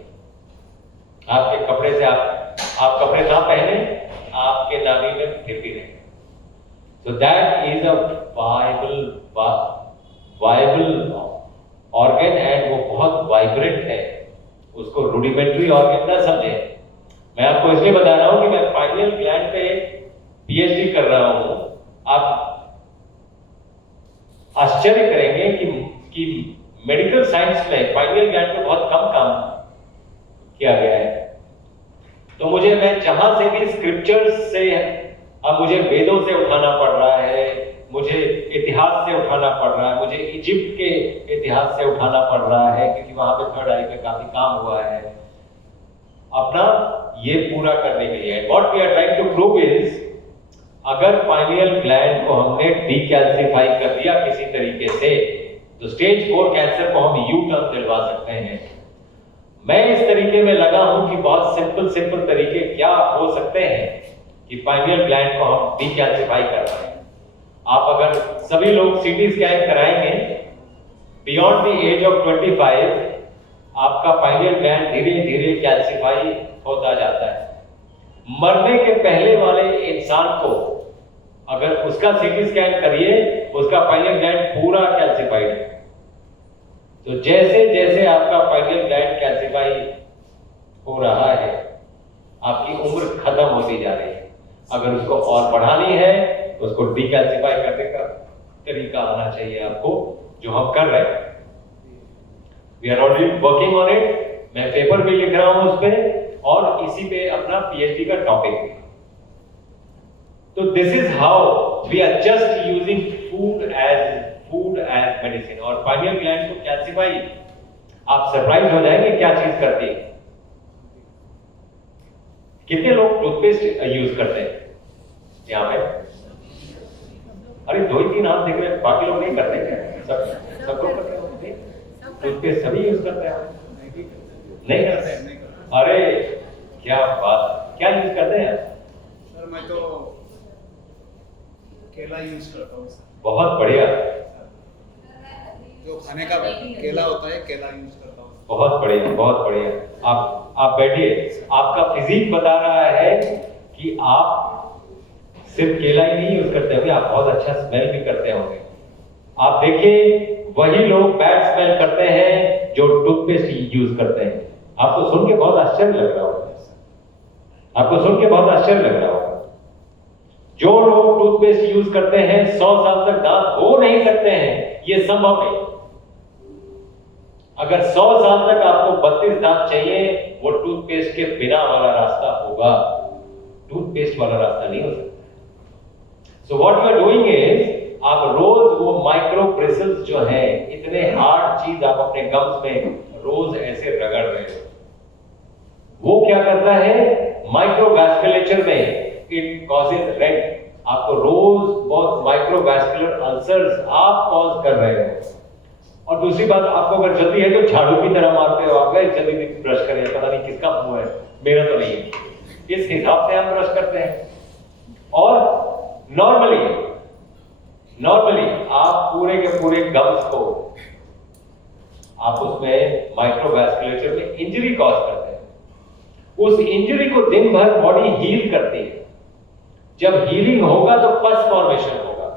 आपके कपड़े से आप कपड़े ना पहने, आपके नाभि में फिर भी रहे। So that is a viable organ and वो बहुत वाइब्रेंट है। उसको रूडिमेंट्री ऑर्गन ना समझें। मैं आपको इसलिए बता रहा हूं कि मैं पाइनियल ग्लैंड पे पीएचडी कर रहा हूं। आप आश्चर्य करेंगे कि मेडिकल साइंस में पाइनियल ग्लैंड पे बहुत कम काम किया गया है। तो मैं जहां से भी स्क्रिप्चर्स से, अब मुझे वेदों से उठाना पड़ रहा है, मुझे इतिहास से उठाना पड़ रहा है, मुझे इजिप्ट के इतिहास से उठाना पड़ रहा है, क्योंकि वहां पे थर्ड आई पे काफी काम हुआ है अपना ये पूरा करने के लिए। What we are trying to prove is, अगर पाइनियल ग्लैंड को हमने डीकैल्सिफाई कर दिया किसी तरीके से, तो स्टेज 4 कैंसर को हम यू टर्न दिलवा सकते हैं। मैं इस तरीके में लगा हूं कि बहुत सिंपल तरीके क्या हो सकते हैं कि पाइनियल ग्लैंड को हम डीकैल्सिफाई कर पाए। आप अगर सभी लोग सीटी स्कैन कराएंगे बियॉन्ड द एज ऑफ 25, आपका पाइनियल ग्लैंड धीरे धीरे कैल्सिफाई होता जाता है। मरने के पहले वाले इंसान को अगर उसका सीटी स्कैन करिए, उसका पाइनियल ग्लैंड पूरा कैल्सिफाइड है। तो जैसे जैसे आपका पाइनियल ग्लैंड कैल्सिफाई हो रहा है, आपकी उम्र खत्म होती जा रही है। अगर उसको और बढ़ानी है तो उसको डीकैल्सिफाई करने का तरीका आना चाहिए आपको, जो हम कर रहे हैं। We are already working on it. मैं पेपर भी लिख रहा हूं उस पर, और इसी पे अपना पीएचडी का टॉपिक भी। तो this is how we are just using food as medicine. और पाइनियल ग्लैंड को कैल्सिफाई, आप सरप्राइज हो जाएंगे क्या चीज करती है। कितने लोग टूथपेस्ट यूज करते हैं यहाँ पे? अरे 2-3 हाथ दिख रहे हैं, बाकी लोग नहीं करते क्या? सब लोग करते हैं टूथपेस्ट, सभी यूज करते हैं? नहीं करते। अरे क्या बात, क्या यूज करते हैं सर? मैं तो केला यूज करता हूँ। बहुत बढ़िया। जो खाने का केला होता है, केला यूज करता हूँ। बहुत बढ़िया, बहुत बढ़िया। आप बैठिए। आपका फिजिक बता रहा है कि आप सिर्फ केला ही नहीं यूज करते होंगे, आप बहुत अच्छा स्मेल भी करते होंगे। आप देखिए, वही लोग बैड स्मेल करते हैं जो टूथपेस्ट यूज करते हैं। आपको सुन के बहुत आश्चर्य लग रहा होगा, आपको सुन के बहुत आश्चर्य लग रहा होगा। जो लोग टूथपेस्ट यूज करते हैं 100 साल तक दांत धो नहीं सकते हैं, ये संभव नहीं। अगर 100 साल तक आपको 32 दांत चाहिए, वो टूथपेस्ट के बिना वाला रास्ता होगा, टूथपेस्ट वाला रास्ता नहीं हो सकता। So what you are doing is, आप रोज वो माइक्रो ब्रिसल्स जो है, इतने हार्ड चीज आप अपने गम्स में रोज ऐसे रगड़ रहे हो। वो क्या करता है, माइक्रोवैस्कुलेचर में इट कॉजेज रेंट। आपको रोज बहुत माइक्रोवैस्कुलर अल्सर्स आप कॉज कर रहे हो। और दूसरी बात, आपको अगर जल्दी है तो झाड़ू की तरह मारते हो, आप गए जल्दी ब्रश करें, पता नहीं किसका मुंह है, मेरा तो नहीं है, इस हिसाब से हम ब्रश करते हैं। और नॉर्मली आप पूरे के पूरे गम्स को आप उसमें माइक्रोवैस्कुलेचर में इंजरी कॉज करते हैं। उस इंजरी को दिन भर बॉडी हील करती है। जब हीलिंग होगा तो पस फॉर्मेशन होगा,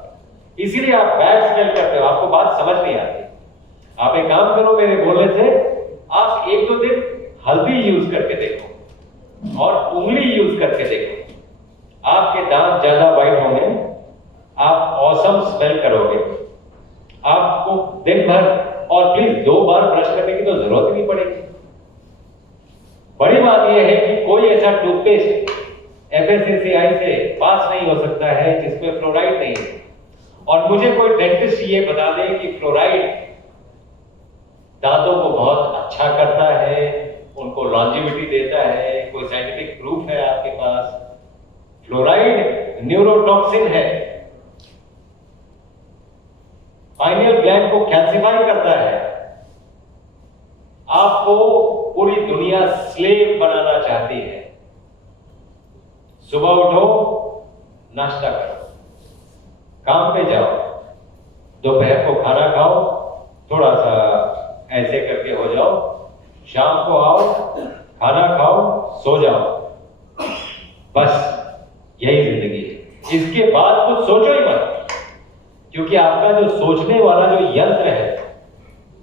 इसीलिए आप बैड स्मेल करते हो। आपको बात समझ नहीं आती। आप एक काम करो मेरे बोलने से, आप 1-2 दिन हल्दी यूज करके देखो और उंगली यूज करके देखो, आपके दांत ज्यादा वाइट होंगे, आप ऑसम स्मेल करोगे। आपको दिन भर, और प्लीज 2 बार ब्रश करने की तो जरूरत ही नहीं पड़ेगी। बड़ी बात यह है कि कोई ऐसा टूथपेस्ट FSSAI से पास नहीं हो सकता है जिसमें फ्लोराइड नहीं है। और मुझे कोई डेंटिस्ट ये बता दे कि फ्लोराइड दांतों को बहुत अच्छा करता है, उनको लॉन्जिविटी देता है, कोई साइंटिफिक प्रूफ है आपके पास? फ्लोराइड न्यूरोटॉक्सिन है, पाइनियल ग्लैंड को कैल्सिफाई करता है। आपको पूरी दुनिया स्लेव बनाना चाहती है। सुबह उठो, नाश्ता करो, काम पे जाओ, दोपहर को खाना खाओ, थोड़ा सा ऐसे करके हो जाओ, शाम को आओ, खाना खाओ, सो जाओ, बस यही जिंदगी है। इसके बाद कुछ सोचो ही मत, क्योंकि आपका जो सोचने वाला जो यंत्र है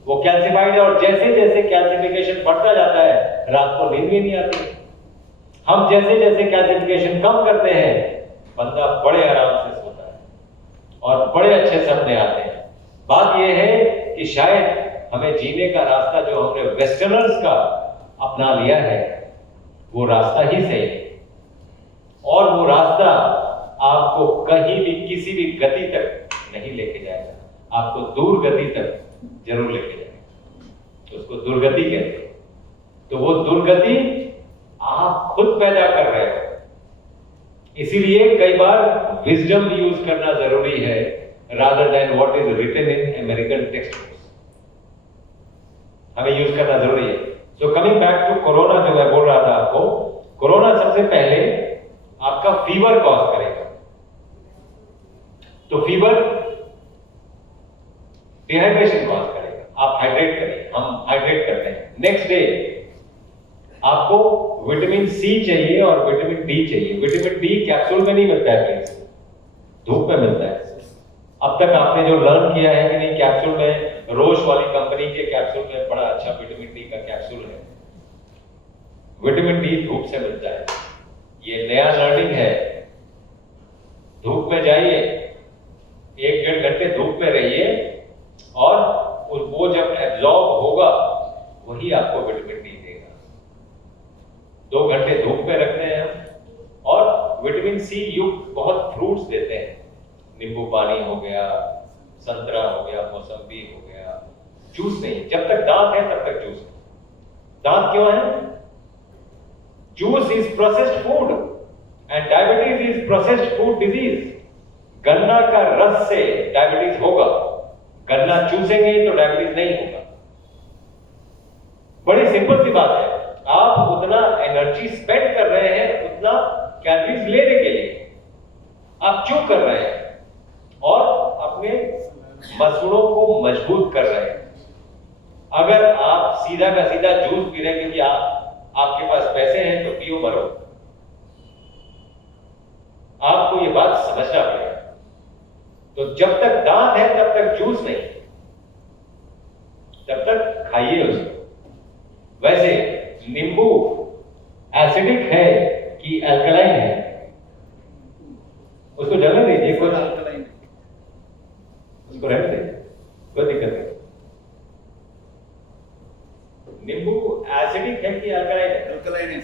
वो कैल्सिफाइड है। और जैसे जैसे कैल्सिफिकेशन बढ़ता जाता है, रात को नींद भी नहीं आती। हम जैसे जैसे कैल्सिफिकेशन कम करते हैं, बंदा बड़े आराम से सोता है और बड़े अच्छे सपने आते हैं। बात यह है कि शायद हमें जीने का रास्ता जो हमने वेस्टर्नर्स का अपना लिया है, वो रास्ता ही सही है। और वो रास्ता आपको कहीं भी किसी भी गति तक नहीं लेके जाएगा, आपको दूर गति तक जरूर लेके जाएगा। उसको दुर्गति कहते हैं। तो वो दुर्गति आप खुद पैदा कर रहे हो। इसीलिए कई बार विजडम यूज करना जरूरी है rather than what is written in American textbooks. हमें यूज करना जरूरी है. So coming back to corona, जो मैं बोल रहा था आपको, कोरोना सबसे पहले आपका फीवर कॉज करेगा. तो फीवर डिहाइड्रेशन कॉज करेगा. आप हाइड्रेट करें, हम हाइड्रेट करते हैं. नेक्स्ट डे आपको विटामिन सी चाहिए और विटामिन डी चाहिए. विटामिन डी कैप्सूल में नहीं मिलता है फ्रेंड्स, धूप में मिलता है. अब तक आपने जो लर्न किया है कि नहीं, कैप्सूल में रोश वाली कंपनी के कैप्सूल में बड़ा अच्छा विटामिन डी का कैप्सूल है. विटामिन डी धूप से मिलता है. ये नया लर्निंग है. धूप में जाइए, 1-1.5 घंटे धूप में रहिए और वो जब एब्जॉर्ब होगा वही आपको विटामिन डी देगा. 2 घंटे धूप में रखते हैं हम. और विटामिन सी युक्त बहुत फ्रूट्स देते हैं. नींबू पानी हो गया, संतरा हो गया, मौसम्बी हो गया. जूस नहीं, जब तक दांत है तब तक जूस नहीं. दांत क्यों है? Juice is processed food and diabetes is processed food disease. गन्ना का रस से डायबिटीज होगा, गन्ना चूसेंगे तो डायबिटीज नहीं होगा. बड़ी सिंपल सी बात है. आप उतना एनर्जी स्पेंड कर रहे हैं उतना कैलोरीज लेने के लिए. आप क्यों कर रहे हैं? और अपने मसूड़ों को मजबूत कर रहे हैं. अगर आप सीधा का सीधा जूस पी रहे हैं क्योंकि आपके पास पैसे हैं तो पियो मरो, आपको ये बात समझना पड़ेगा. तो जब तक दांत है तब तक जूस नहीं, तब तक खाइए उसको. वैसे नींबू एसिडिक है कि अल्कलाइन है, उसको जलने दीजिए, कुछ अल्कलाइन है, उसको रहने दीजिए, कोई दिक्कत नहीं. नींबू एसिडिक है कि अल्कलाइन है? अल्कलाइन है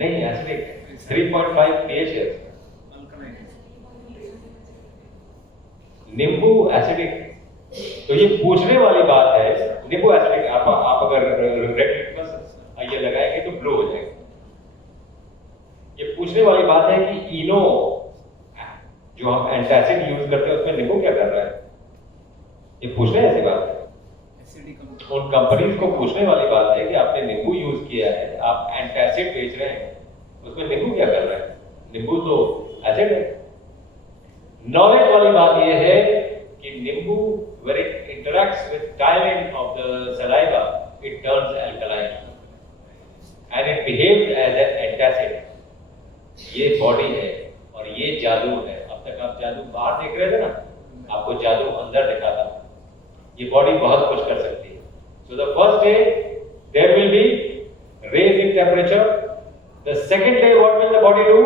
नहीं, एसिडिक है. 3.5 pH है. अल्कलाइन है. नींबू एसिडिक. तो ये पूछने वाली बात है. नींबू एसिडिक, आप अगर रेड लिटमस ये लगाएंगे तो ब्लो हो जाएगा. ये पूछने वाली बात है कि इनो जो हम एंटासिड यूज करते हैं उसमें नींबू क्या कर रहा है? ये पूछने ऐसी बात है. उन कंपनीज को पूछने वाली बात है कि आपने नींबू यूज किया है, आप एंटासिड बेच रहे हैं, उसमें नींबू क्या कर रहा है? नींबू तो एसिड है. नॉलेज वाली बात यह है कि नींबू when it interacts with tannin of the saliva, it turns alkaline and it behaves as an antacid. ये बॉडी है और ये जादू है. अब तक आप जादू बाहर देख रहे थे ना, आपको जादू अंदर दिखा था. ये बॉडी बहुत कुछ कर सकती है. So the first day there will be raise in temperature. The second day what will the body do?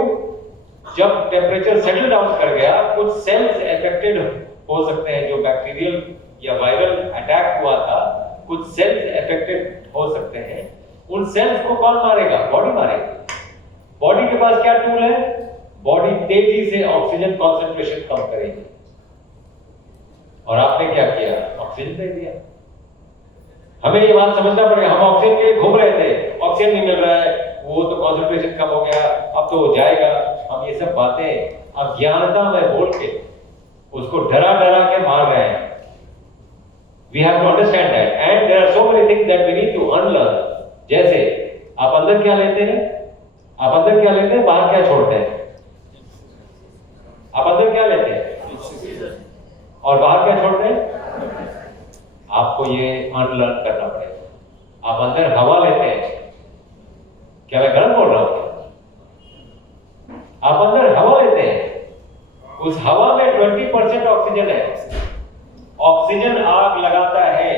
जब टेम्परेचर सेटल डाउन कर गया, कुछ सेल्स अफेक्टेड हो सकते हैं, जो बैक्टीरियल या वायरल अटैक हुआ था, कुछ सेल्स अफेक्टेड हो सकते हैं. उन सेल्स को कौन मारेगा? बॉडी मारेगा. बॉडी के पास क्या टूल है? बॉडी तेजी से ऑक्सीजन कंसंट्रेशन कम करेगी. और आपने क्या किया? ऑक्सीजन दे दिया. हमें ये बात समझना पड़ेगा. हम ऑक्सीजन के लिए घूम रहे थे, ऑक्सीजन नहीं मिल रहा है, वो तो कंसंट्रेशन कम हो गया, अब तो हो जाएगा. हम ये सब बातें अज्ञानता में बोल के उसको डरा डरा के मार रहे हैं. We have to understand that, and there are so many things that we need to unlearn. जैसे आप अंदर क्या लेते हैं? आप अंदर क्या लेते हैं? बाहर क्या छोड़ते हैं? आप अंदर क्या लेते हैं और बाहर क्या छोड़ते हैं? आपको ये अनलर्न करना पड़ेगा. आप अंदर हवा लेते हैं. क्या मैं गलत बोल रहा हूं? आप अंदर हवा लेते हैं, उस हवा में 20% ऑक्सीजन है. ऑक्सीजन आग लगाता है.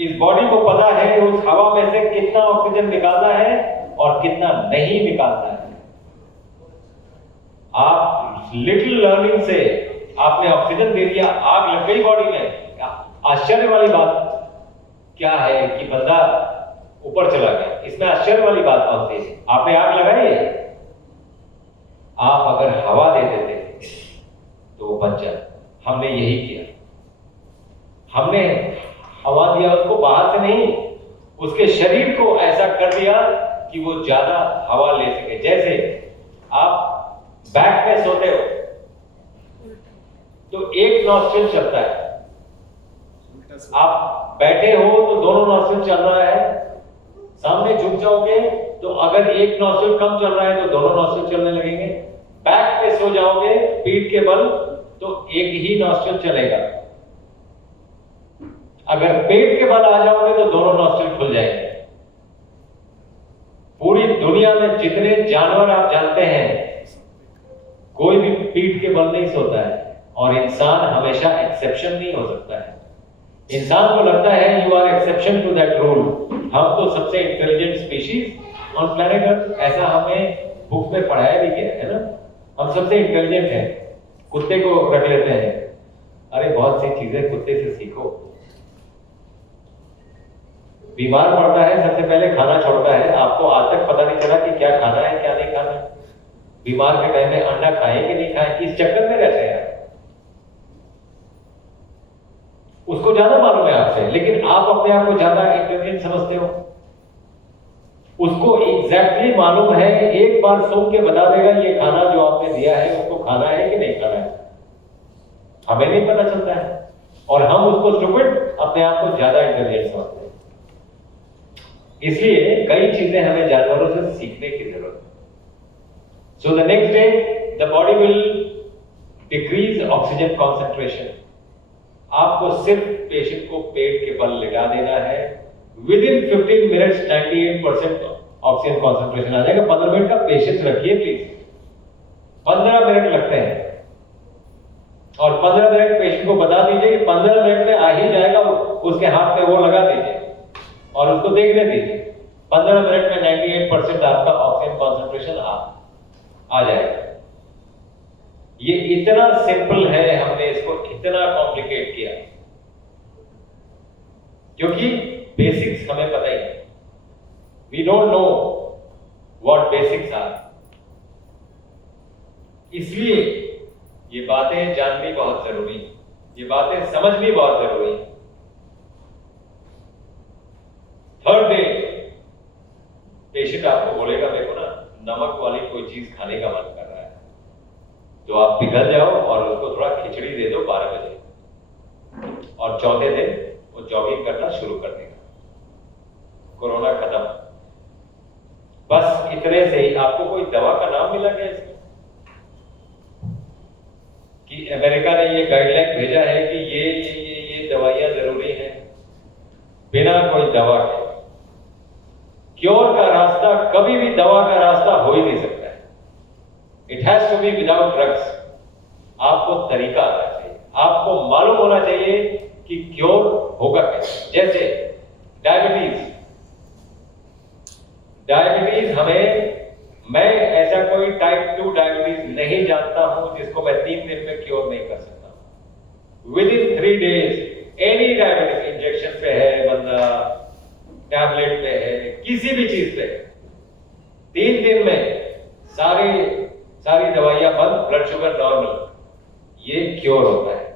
इस बॉडी को पता है उस हवा में से कितना ऑक्सीजन निकालना है और कितना नहीं निकालना है. आप लिटिल लर्निंग से आपने ऑक्सीजन दे दिया, आग लग गई बॉडी में. आश्चर्य वाली बात क्या है कि बंदा ऊपर चला गया. इसमें आश्चर्य वाली बात कौन सी है? आपने आग लगाई है. आप अगर हवा दे देते तो वो बच जाए. हमने यही किया. हमने हवा दिया उसको, बाहर से नहीं, उसके शरीर को ऐसा कर दिया कि वो ज्यादा हवा ले सके. जैसे आप बैक में सोते हो तो एक नॉस्ट्रिल चलता है, उल्टा से आप बैठे हो तो दोनों नॉस्ट्रिल चल रहा है, सामने झुक जाओगे तो अगर एक नॉस्ट्रिल कम चल रहा है तो दोनों नॉस्ट्रिल चलने लगेंगे। बैक पे सो जाओगे पीठ के बल तो एक ही नॉस्ट्रिल चलेगा। अगर पेट के बल आ जाओगे तो दोनों नॉस्ट्रिल खुल जाएंगे। पूरी दुनिया में जितने जानवर आप जानते हैं कोई भी पीठ के बल नहीं सोता है, और इंसान हमेशा एक्सेप्शन नहीं हो सकता है। इंसान को लगता है you are exception to that rule, हम तो सबसे intelligent species on planet earth, ऐसा हमें बुक में पढ़ाया भी गया है ना, हम सबसे इंटेलिजेंट हैं। कुत्ते को रख लेते हैं, अरे बहुत सी चीजें कुत्ते से सीखो। बीमार पड़ता है सबसे पहले खाना छोड़ता है, आपको आज तक पता नहीं चला कि क्या खाना है क्या नहीं खाना है। बीमार के टाइम में अंडा खाएं कि नहीं खाएं, इस चक्कर में रहते हैं। उसको ज्यादा मालूम है आपसे, लेकिन आप अपने आप को ज्यादा इंटेलिजेंट समझते हो। उसको एग्जैक्टली मालूम है, एक बार सुन के बता देगा ये खाना जो आपने दिया है उसको खाना है कि नहीं खाना है। हमें नहीं पता चलता है और हम उसको स्टूपिड, अपने आप को ज्यादा इंटेलिजेंट समझते हैं। इसलिए कई चीजें हमें जानवरों से सीखने की जरूरत है। So the next day the body will decrease oxygen concentration. आपको सिर्फ पेशेंट को पेट के बल लिटा देना है, within 15 minutes 98% oxygen concentration आ जाएगा। 15 मिनट का पेशेंस रखिए प्लीज, 15 मिनट लगते हैं और 15 मिनट पेशेंट को बता दीजिए कि 15 मिनट में आ ही जाएगा, उसके हाथ में वो लगा दीजिए और उसको देखने दीजिए। 15 मिनट में 98% आपका ऑक्सीजन कॉन्सेंट्रेशन आ जाएगा। ये इतना सिंपल है, हमने इसको इतना कॉम्प्लिकेट किया क्योंकि बेसिक्स हमें पता ही नहीं। We don't know what basics are. इसलिए ये बातें जाननी बहुत जरूरी है, ये बातें समझनी बहुत जरूरी है। थर्ड डे पेशेंट आपको बोलेगा मेरे को ना नमक वाली कोई चीज खाने का मन कर रहा है, तो आप पिघल जाओ और उसको थोड़ा खिचड़ी दे दो 12 बजे, और चौथे दिन वो जॉगिंग करना शुरू कर देगा। कोरोना खत्म। बस इतने से ही आपको कोई दवा का नाम मिला क्या इसमें कि अमेरिका ने ये गाइडलाइन भेजा है कि ये दवाइयां जरूरी हैं? बिना कोई दवा के क्योर का रास्ता, कभी भी दवा का रास्ता हो ही नहीं सकता है। It has to be without drugs. आपको तरीका आना चाहिए, आपको मालूम होना चाहिए कि क्योर होगा कैसे। जैसे डायबिटीज मैं ऐसा कोई टाइप 2 डायबिटीज नहीं जानता हूं जिसको मैं 3 दिन में क्योर नहीं कर सकता। With in 3 days any diabetes, injection पे है बंदा, टैबलेट पे है, किसी भी चीज पे 3 दिन में सारी दवाइयां बंद, ब्लड शुगर नॉर्मल, ये क्योर होता है।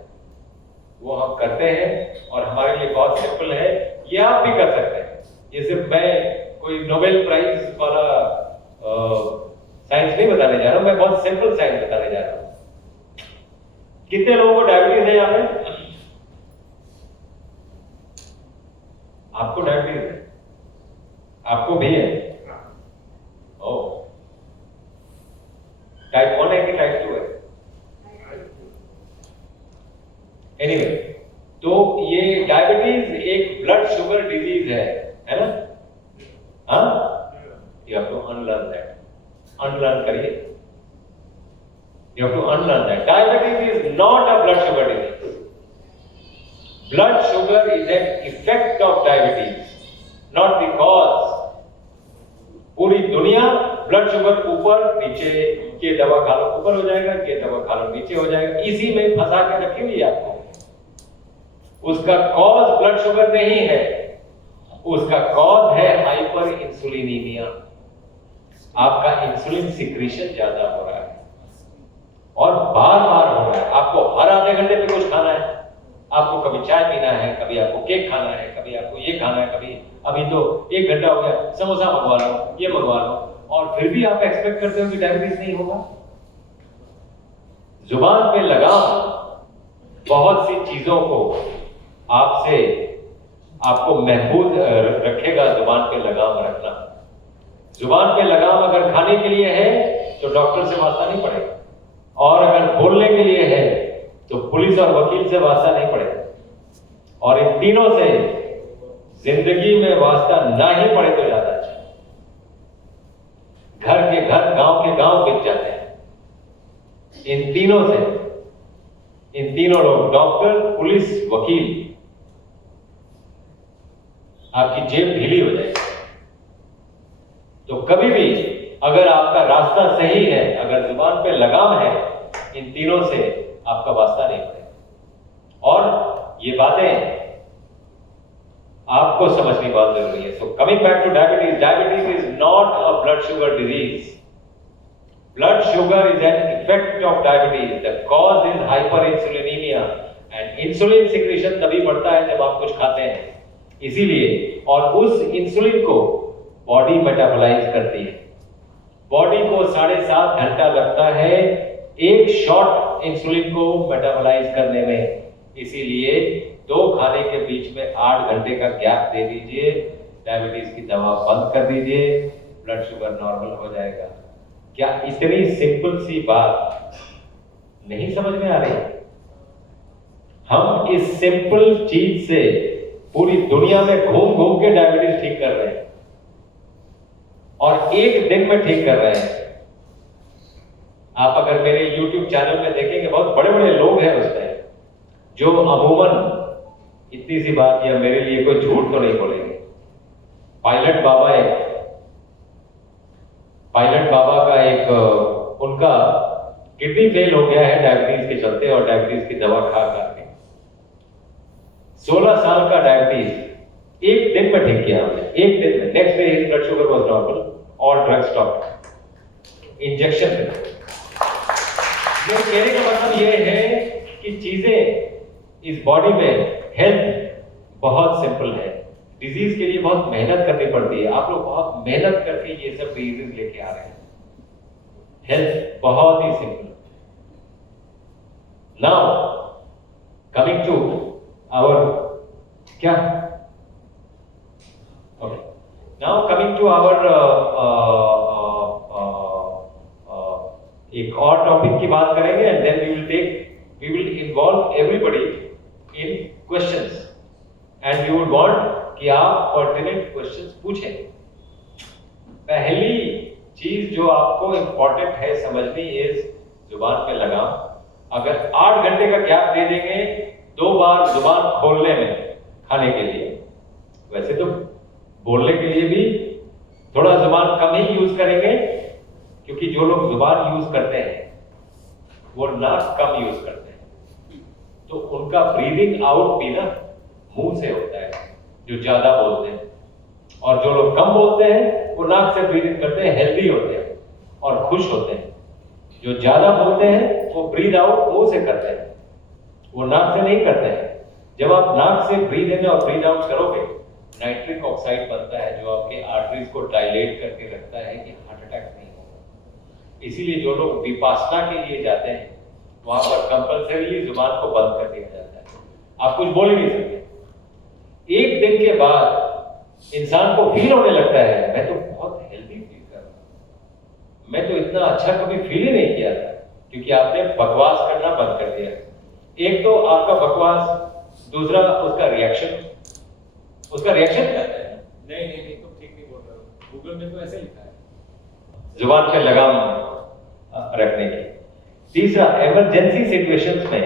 वो हम करते हैं और हमारे लिए बहुत सिंपल है, ये आप भी कर सकते हैं। ये सिर्फ मैं कोई नोबेल प्राइज वाला साइंस नहीं बताने जा रहा हूं, मैं बहुत सिंपल साइंस बताने जा रहा हूं। कितने लोगों को डायबिटीज है यहां पे? आपको डायबिटीज है? आपको भी है? ओह, टाइप 1 है कि टाइप 2 है? एनीवे, तो ये डायबिटीज एक ब्लड शुगर डिजीज है ना? हाँ, you have to unlearn that. Unlearn करिए, you have to unlearn that. Diabetes is not a blood sugar disease. Blood sugar is an effect of diabetes, not the cause. पूरी दुनिया blood sugar ऊपर नीचे, ये दवा खा लो ऊपर हो जाएगा, ये दवा खा लो नीचे हो जाएगा, इसी में फंसा के रखी हुई है आपको। उसका कॉज ब्लड शुगर नहीं है, उसका कॉज है हाइपर इंसुलिनीमिया। आपका इंसुलिन सिक्रीशन ज्यादा हो रहा है और बार बार हो रहा है। आपको हर आधे घंटे पे कुछ खाना है, आपको कभी चाय पीना है, कभी आपको केक खाना है, कभी आपको ये खाना है, कभी अभी तो 1 घंटा हो गया समोसा मंगवा लो, ये मंगवा लो, और फिर भी आप एक्सपेक्ट करते हो कि डायबिटीज नहीं होगा। जुबान पे लगाम बहुत सी चीजों को आपको महफूज रखेगा। जुबान पे लगाम रखना, जुबान पे लगाम अगर खाने के लिए है तो डॉक्टर से वास्ता नहीं पड़ेगा, और अगर बोलने के लिए है तो पुलिस और वकील से वास्ता नहीं पड़ेगा, और इन तीनों से जिंदगी में वास्ता ना ही पड़े तो ज्यादा अच्छा। घर के घर, गांव के गांव बिक जाते हैं इन तीनों से। इन तीनों लोग, डॉक्टर, पुलिस, वकील, आपकी जेब ढीली हो जाएगी। तो कभी भी अगर आपका रास्ता सही है, अगर जुबान पे लगाम है, इन तीनों से आपका वास्ता नहीं पड़ेगा। और ये बातें आपको समझनी बहुत जरूरी है। So coming back two diabetes, diabetes is not a blood sugar disease. Blood sugar is an effect of diabetes. The cause is hyperinsulinemia, and insulin secretion तभी बढ़ता है जब आप कुछ खाते हैं, इसीलिए। और उस इंसुलिन को बॉडी मेटाबोलाइज करती है। बॉडी को 7.5 घंटा लगता है एक शॉट इंसुलिन को मेटाबोलाइज करने में, इसीलिए 2 खाने के बीच में 8 घंटे का गैप दे दीजिए, डायबिटीज की दवा बंद कर दीजिए, ब्लड शुगर नॉर्मल हो जाएगा। क्या इतनी सिंपल सी बात नहीं समझ में आ रही? हम इस सिंपल चीज से पूरी दुनिया में घूम घूम के डायबिटीज ठीक कर रहे हैं, और एक दिन में ठीक कर रहे हैं। आप अगर मेरे YouTube चैनल में देखेंगे, बहुत बड़े बड़े लोग हैं उसमें जो अमूमन, इतनी सी बात, या मेरे लिए कोई झूठ तो नहीं बोलेंगे। पायलट बाबा का एक उनका किडनी फेल हो गया है डायबिटीज के चलते, और डायबिटीज की दवा खा के 16 साल का डायबिटीज एक दिन में ठीक किया हमने, एक दिन में। Next day his blood sugar was normal, all drug stop, injection पे। ये कहने का मतलब ये है कि चीजें इस बॉडी में, हेल्थ बहुत सिंपल है। डिजीज के लिए बहुत मेहनत करनी पड़ती है। आप लोग बहुत मेहनत करके ये सब डिजीज लेके आ रहे हैं। हेल्थ बहुत ही simple. Now coming to our क्या, okay, now coming to our एक और टॉपिक की बात करेंगे, and then we will involve everybody in questions, and we would want कि आप पर्टिनेंट क्वेश्चंस पूछें। पहली चीज जो आपको इंपॉर्टेंट है समझनी इज जुबान पे लगाम। अगर 8 घंटे का गैप दे देंगे 2 बार जुबान खोलने में खाने के लिए, वैसे तो बोलने के लिए भी थोड़ा जुबान कम ही यूज करेंगे, क्योंकि जो लोग जुबान यूज करते हैं वो नाक कम यूज करते हैं, तो उनका ब्रीदिंग आउट भी ना मुंह से होता है, जो ज्यादा बोलते हैं। और जो लोग कम बोलते हैं वो नाक से ब्रीदिंग करते हैं, हेल्दी होते हैं और खुश होते हैं। जो ज्यादा बोलते हैं वो ब्रीद आउट मुंह से करते हैं, वो नाक से नहीं करते हैं। जब आप नाक से ब्रीद इन और ब्रीद आउट करोगे, नाइट्रिक ऑक्साइड बनता है जो आपके आर्टरीज को डायलेट करके रखता है कि हार्ट अटैक नहीं होगा। इसीलिए जो लोग विपासना के लिए जाते हैं वहां पर कंपल्सरीली जुबान को बंद कर दिया जाता है, आप कुछ बोल ही नहीं सकते। एक दिन के बाद इंसान को फील होने लगता है, मैं तो बहुत हेल्दी फील कर रहा हूं, मैं तो इतना अच्छा कभी फील ही नहीं किया था, क्योंकि आपने बकवास करना बंद कर दिया। एक तो आपका बकवास, दूसरा उसका रिएक्शन कहते हैं। नहीं तो ठीक नहीं बोल रहा हूँ, गूगल में तो ऐसे लिखा है जुबान पे लगाम रखने की। तीसरा, इमरजेंसी सिचुएशंस में,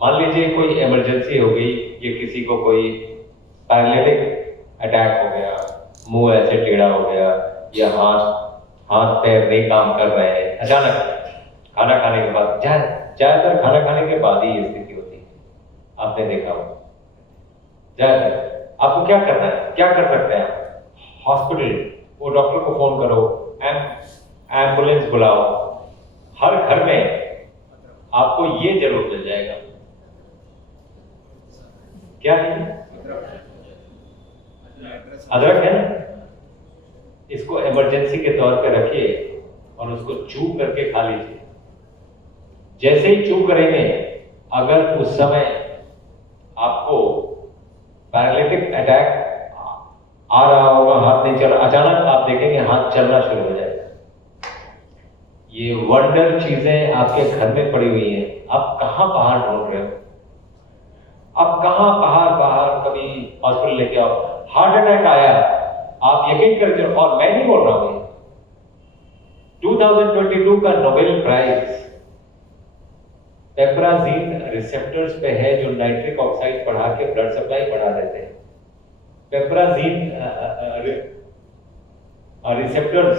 मान लीजिए कोई इमरजेंसी हो गई, ये किसी को कोई पैरालिटिक अटैक हो गया, मुंह ऐसे टेढ़ा हो गया, या हाथ पैर नहीं काम कर रहे हैं, अचानक खाना खाने के बाद, ज्यादातर खाना खाने के बाद ही ये स्थिति होती है, आपने देखा हो। ज्यादातर आपको क्या करना है, क्या कर सकते हैं आप? हॉस्पिटल, वो डॉक्टर को फोन करो, एम्बुलेंस बुलाओ। हर घर में आपको ये जरूर मिल जाएगा। क्या है? अदरक है ना, इसको इमरजेंसी के तौर पे रखिए और उसको चू करके खा लीजिए। जैसे ही चू करेंगे, अगर उस समय आपको पैरालिटिक अटैक आ रहा होगा, हाथ नहीं चल रहा, अचानक आप देखेंगे हाथ चलना शुरू हो जाएगा। ये वंडर चीजें आपके घर में पड़ी हुई हैं। आप कहाँ पहाड़ ढूंढ रहे हो? आप कहाँ पहाड़ कभी हॉस्पिटल लेके आओ, हार्ट अटैक आया, आप यकीन करते हो, और मैं नहीं बोल रहा हूं, 2022 का नोबेल प्राइज पेप्राजीन रिसेप्टर्स पे है, जो नाइट्रिक ऑक्साइड बढ़ा के ब्लड सप्लाई बढ़ा देते हैं। पेप्राजीन रिसेप्टर्स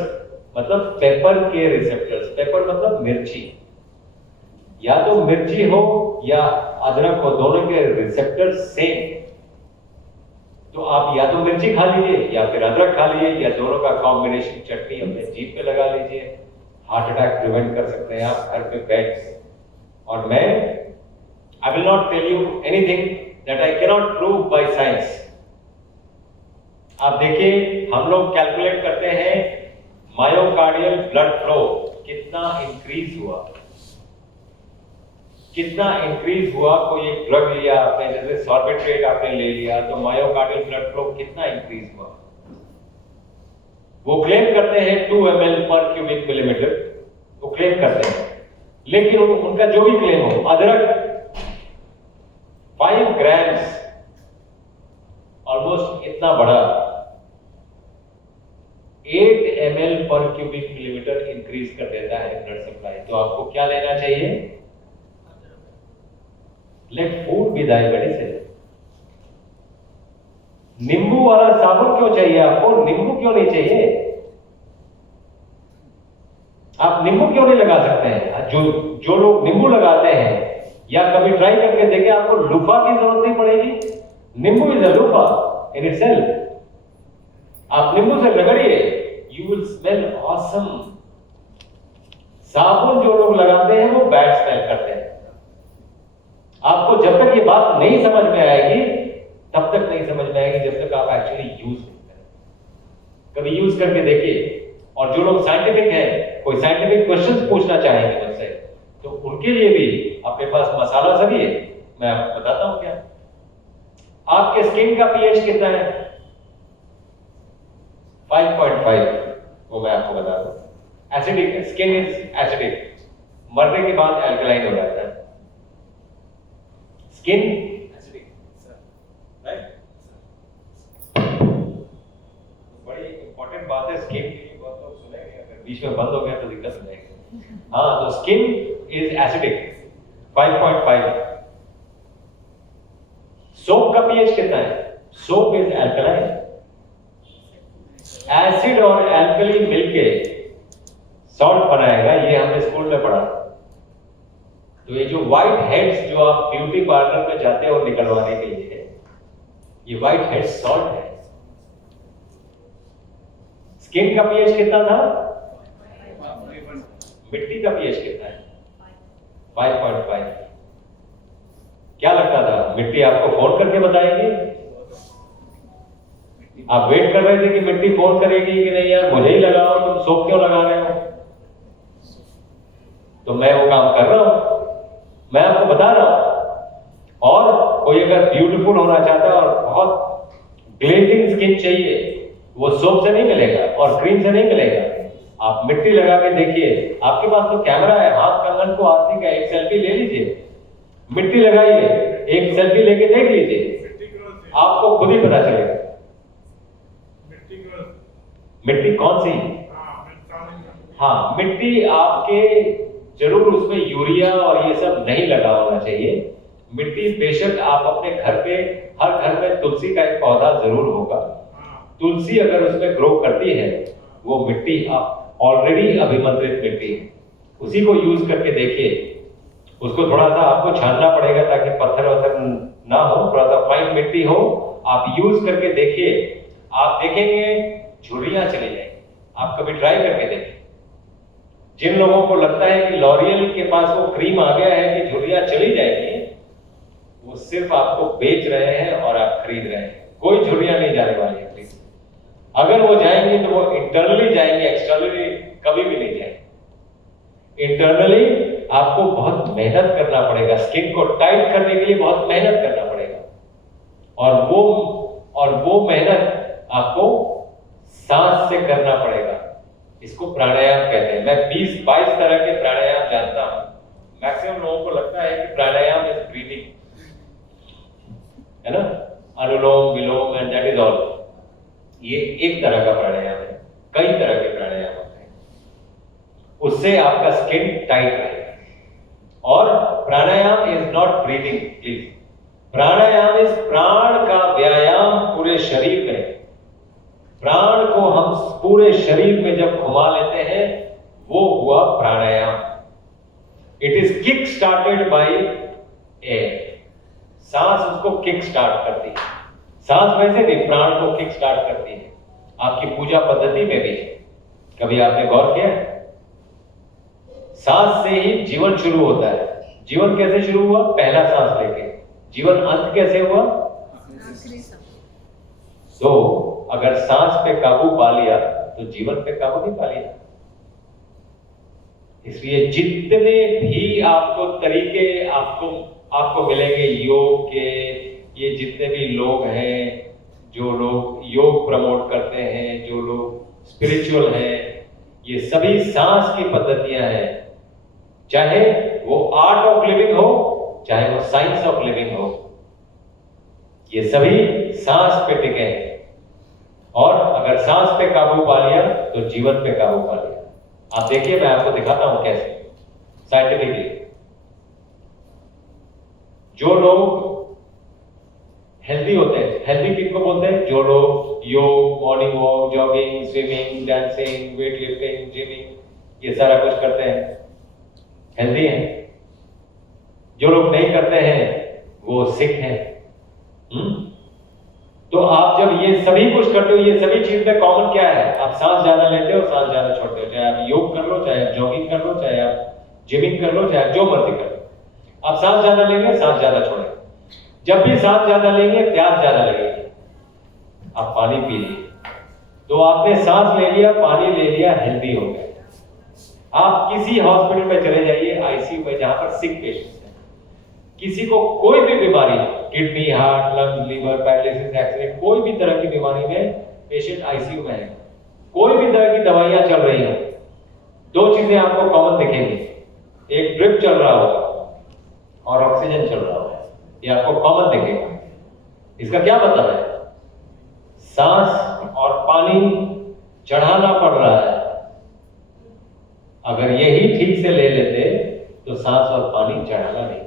मतलब पेपर के रिसेप्टर्स, पेपर मतलब मिर्ची, या तो मिर्ची हो या अदरक हो, दोनों के रिसेप्टर्स सेम। तो आप या तो मिर्ची खा लीजिए या फिर अदरक खा लीजिए, या दोनों का कॉम्बिनेशन चटनी अपने जीभ पे लगा लीजिए, हार्ट अटैक प्रिवेंट कर सकते हैं आप घर पे बैठ। और मैं I will not tell you anything that I can not prove by science. आप देखिए, हम लोग कैलकुलेट करते हैं मायोकार्डियल ब्लड फ्लो कितना इंक्रीज हुआ, कितना इंक्रीज हुआ। कोई एक ड्रग लिया आपने, जैसे सॉर्बिट्रेट आपने ले लिया, तो मायोकार्डियल ब्लड फ्लो कितना इंक्रीज हुआ। वो क्लेम करते हैं 2 ml पर क्यूबिक मिलीमीटर, वो क्लेम करते हैं, लेकिन उनका जो भी क्लेम हो, अदरक 5 ग्राम्स ऑलमोस्ट इतना बड़ा 8 ml पर क्यूबिक मिलीमीटर इंक्रीज कर देता है ब्लड सप्लाई। तो आपको क्या लेना चाहिए? Let food be thy medicine. नींबू वाला साबुन क्यों चाहिए आपको? नींबू क्यों नहीं चाहिए? आप नींबू क्यों नहीं लगा सकते हैं? जो लोग नींबू लगाते हैं, या कभी ट्राई करके देखें, आपको लूफा की जरूरत नहीं पड़ेगी। नींबू is a loofah in itself. आप नींबू से रगड़िए, यू विल स्मेल ऑसम। साबुन जो लोग लगाते हैं वो बैड स्मेल करते हैं। आपको जब तक ये बात नहीं समझ में आएगी, तब तक नहीं समझ में आएगी जब तक आप एक्चुअली यूज नहीं करें। कभी यूज करके देखिए। और जो लोग साइंटिफिक हैं, कोई साइंटिफिक क्वेश्चंस पूछना चाहेंगे मुझसे, तो उनके लिए भी अपने पास मसाला सभी है, मैं आपको बताता हूं क्या। आपके स्किन का पीएच कितना है? 5.5, वो मैं आपको बता दूं। एसिडिक, स्किन इज एसिडिक, मरने के बाद एल्कलाइन हो जाता है स्किन। Acidic sir, right? बड़ी इंपॉर्टेंट बात है स्किन के लिए, बहुत लोग सुनेंगे, अगर बीच में बंद हो गया तो दिक्कत हो जाएगी। हाँ, तो स्किन इज एसिडिक 5.5। सोप का पीएच कितना है? Soap is alkaline. एसिड और एल्कली मिलके सॉल्ट बनाएगा, ये हमने स्कूल में पढ़ा। तो ये जो व्हाइट हेड्स जो आप ब्यूटी पार्लर में जाते हो निकलवाने के लिए, ये व्हाइट हेड्स सॉल्ट है। स्किन का पीएच कितना था? मिट्टी का पीएच कितना है? 5.5। क्या लगता था मिट्टी आपको फोन करके बताएगी? आप वेट कर रहे थे कि मिट्टी फोन करेगी कि नहीं, यार मुझे ही लगाओ, तुम सोप क्यों लगा रहे हो? तो मैं वो काम कर रहा हूं, मैं आपको बता रहा हूं। और कोई अगर ब्यूटीफुल होना चाहता है और बहुत ग्लेजिंग स्किन चाहिए, वो सोप से नहीं मिलेगा और क्रीम से नहीं मिलेगा। आप मिट्टी लगा के देखिए, आपके पास तो कैमरा है, हाथ कंगन को आरसी का एक सेल्फी ले लीजिए, मिट्टी लगाइए, एक सेल्फी लेके देख लीजिए, आपको खुद ही पता चलेगा। मिट्टी कौन सी? हाँ, मिट्टी आपके जरूर उसमें यूरिया और ये सब नहीं लगा होना चाहिए। मिट्टी बेशक आप अपने घर पे, हर घर में तुलसी का एक पौधा जरूर होगा। तुलसी अगर उसमें ग्रो करती है, वो मिट्टी आप ऑलरेडी अभिमंत्रित मिट्टी है, उसी को यूज करके देखिए। उसको थोड़ा सा आपको छानना पड़ेगा ताकि पत्थर वत्थर ना हो, थोड़ा सा फाइन मिट्टी हो। आप यूज करके देखिए, आप देखेंगे झुर्रियां चली जाएंगी। आप कभी ट्राई करके देखिए। जिन लोगों को लगता है कि लॉरियल के पास वो क्रीम आ गया है कि झुर्रियां चली जाएंगी, वो सिर्फ आपको बेच रहे हैं और आप खरीद रहे हैं। कोई झुर्रियां नहीं जाने वाली है। अगर वो जाएंगे तो वो इंटरनली जाएंगे, एक्सटर्नली कभी भी नहीं जाएंगे। इंटरनली आपको बहुत मेहनत करना पड़ेगा, स्किन को टाइट करने के लिए बहुत मेहनत करना पड़ेगा, और वो मेहनत आपको सांस से करना पड़ेगा। इसको प्राणायाम कहते हैं। मैं 20-22 तरह के प्राणायाम जानता हूं। मैक्सिमम लोगों को लगता है कि प्राणायाम इज ब्रीदिंग, है ना, अनुलोम विलोम एंड दैट इज ऑल। ये एक तरह का प्राणायाम है, कई तरह के प्राणायाम होते हैं, उससे आपका स्किन टाइट रहेगा। और pranayama is not breathing, please. Pranayama is प्राण का व्यायाम पूरे शरीर में। प्राण को हम पूरे शरीर में जब घुमा लेते हैं, वो हुआ pranayama. It is kick started by air. सांस उसको किक स्टार्ट करती है। सांस वैसे भी प्राण को किक स्टार्ट करती है। आपकी पूजा पद्धति में भी कभी आपने गौर किया? सांस से ही जीवन शुरू होता है। जीवन कैसे शुरू हुआ? पहला सांस लेके। जीवन अंत कैसे हुआ? तो अगर सांस पे काबू पा लिया तो जीवन पे काबू नहीं पा लिया। इसलिए जितने भी आपको तरीके आपको मिलेंगे योग के, ये जितने भी लोग हैं, जो लोग योग प्रमोट करते हैं, जो लोग स्पिरिचुअल हैं, ये सभी सांस की पद्धतियां हैं। चाहे वो आर्ट ऑफ लिविंग हो, चाहे वो साइंस ऑफ लिविंग हो, ये सभी सांस पे टिके हैं। और अगर सांस पे काबू पा लिया तो जीवन पे काबू पा लिया। आप देखिए, मैं आपको दिखाता हूं कैसे साइंटिफिकली। जो लोग हेल्दी होते हैं, हेल्दी किनको बोलते हैं? जो लोग योग, morning walk, jogging, swimming, dancing, weight lifting, gymming, ये सारा कुछ करते हैं, हेल्दी हैं। जो लोग नहीं करते हैं वो सिक हैं। तो आप जब ये सभी कुछ करते हो, ये सभी चीज में कॉमन क्या है? आप सांस ज्यादा लेते हो, सांस ज्यादा छोड़ते हो। चाहे आप योग कर लो, चाहे आप जॉगिंग कर लो, चाहे आप जिमिंग कर लो, चाहे जो मर्जी कर लो, आप सांस ज्यादा लेंगे, सांस ज्यादा छोड़ेंगे। जब भी सांस ज्यादा लेंगे, प्यास ज्यादा लगेगी, आप पानी पी लीजिए। तो आपने सांस ले लिया, पानी ले लिया, हेल्दी हो गए। आप किसी हॉस्पिटल में चले जाइए, आईसीयू में, जहां पर सिक पेशेंट्स हैं, किसी को कोई भी बीमारी, kidney, heart, lungs, liver, paralysis, accident, कोई भी तरह की बीमारी में पेशेंट आईसीयू में है, कोई भी तरह की दवाइयां चल रही हैं, दो चीजें आपको कॉमन दिखेंगी। एक ड्रिप चल रहा होगा और ऑक्सीजन चल रहा होगा, ये आपको कॉमन दिखेगा। इसका क्या मतलब है? सांस और पानी चढ़ाना पड़ रहा है। अगर यही ठीक से ले लेते तो सांस और पानी चढ़ाना नहीं।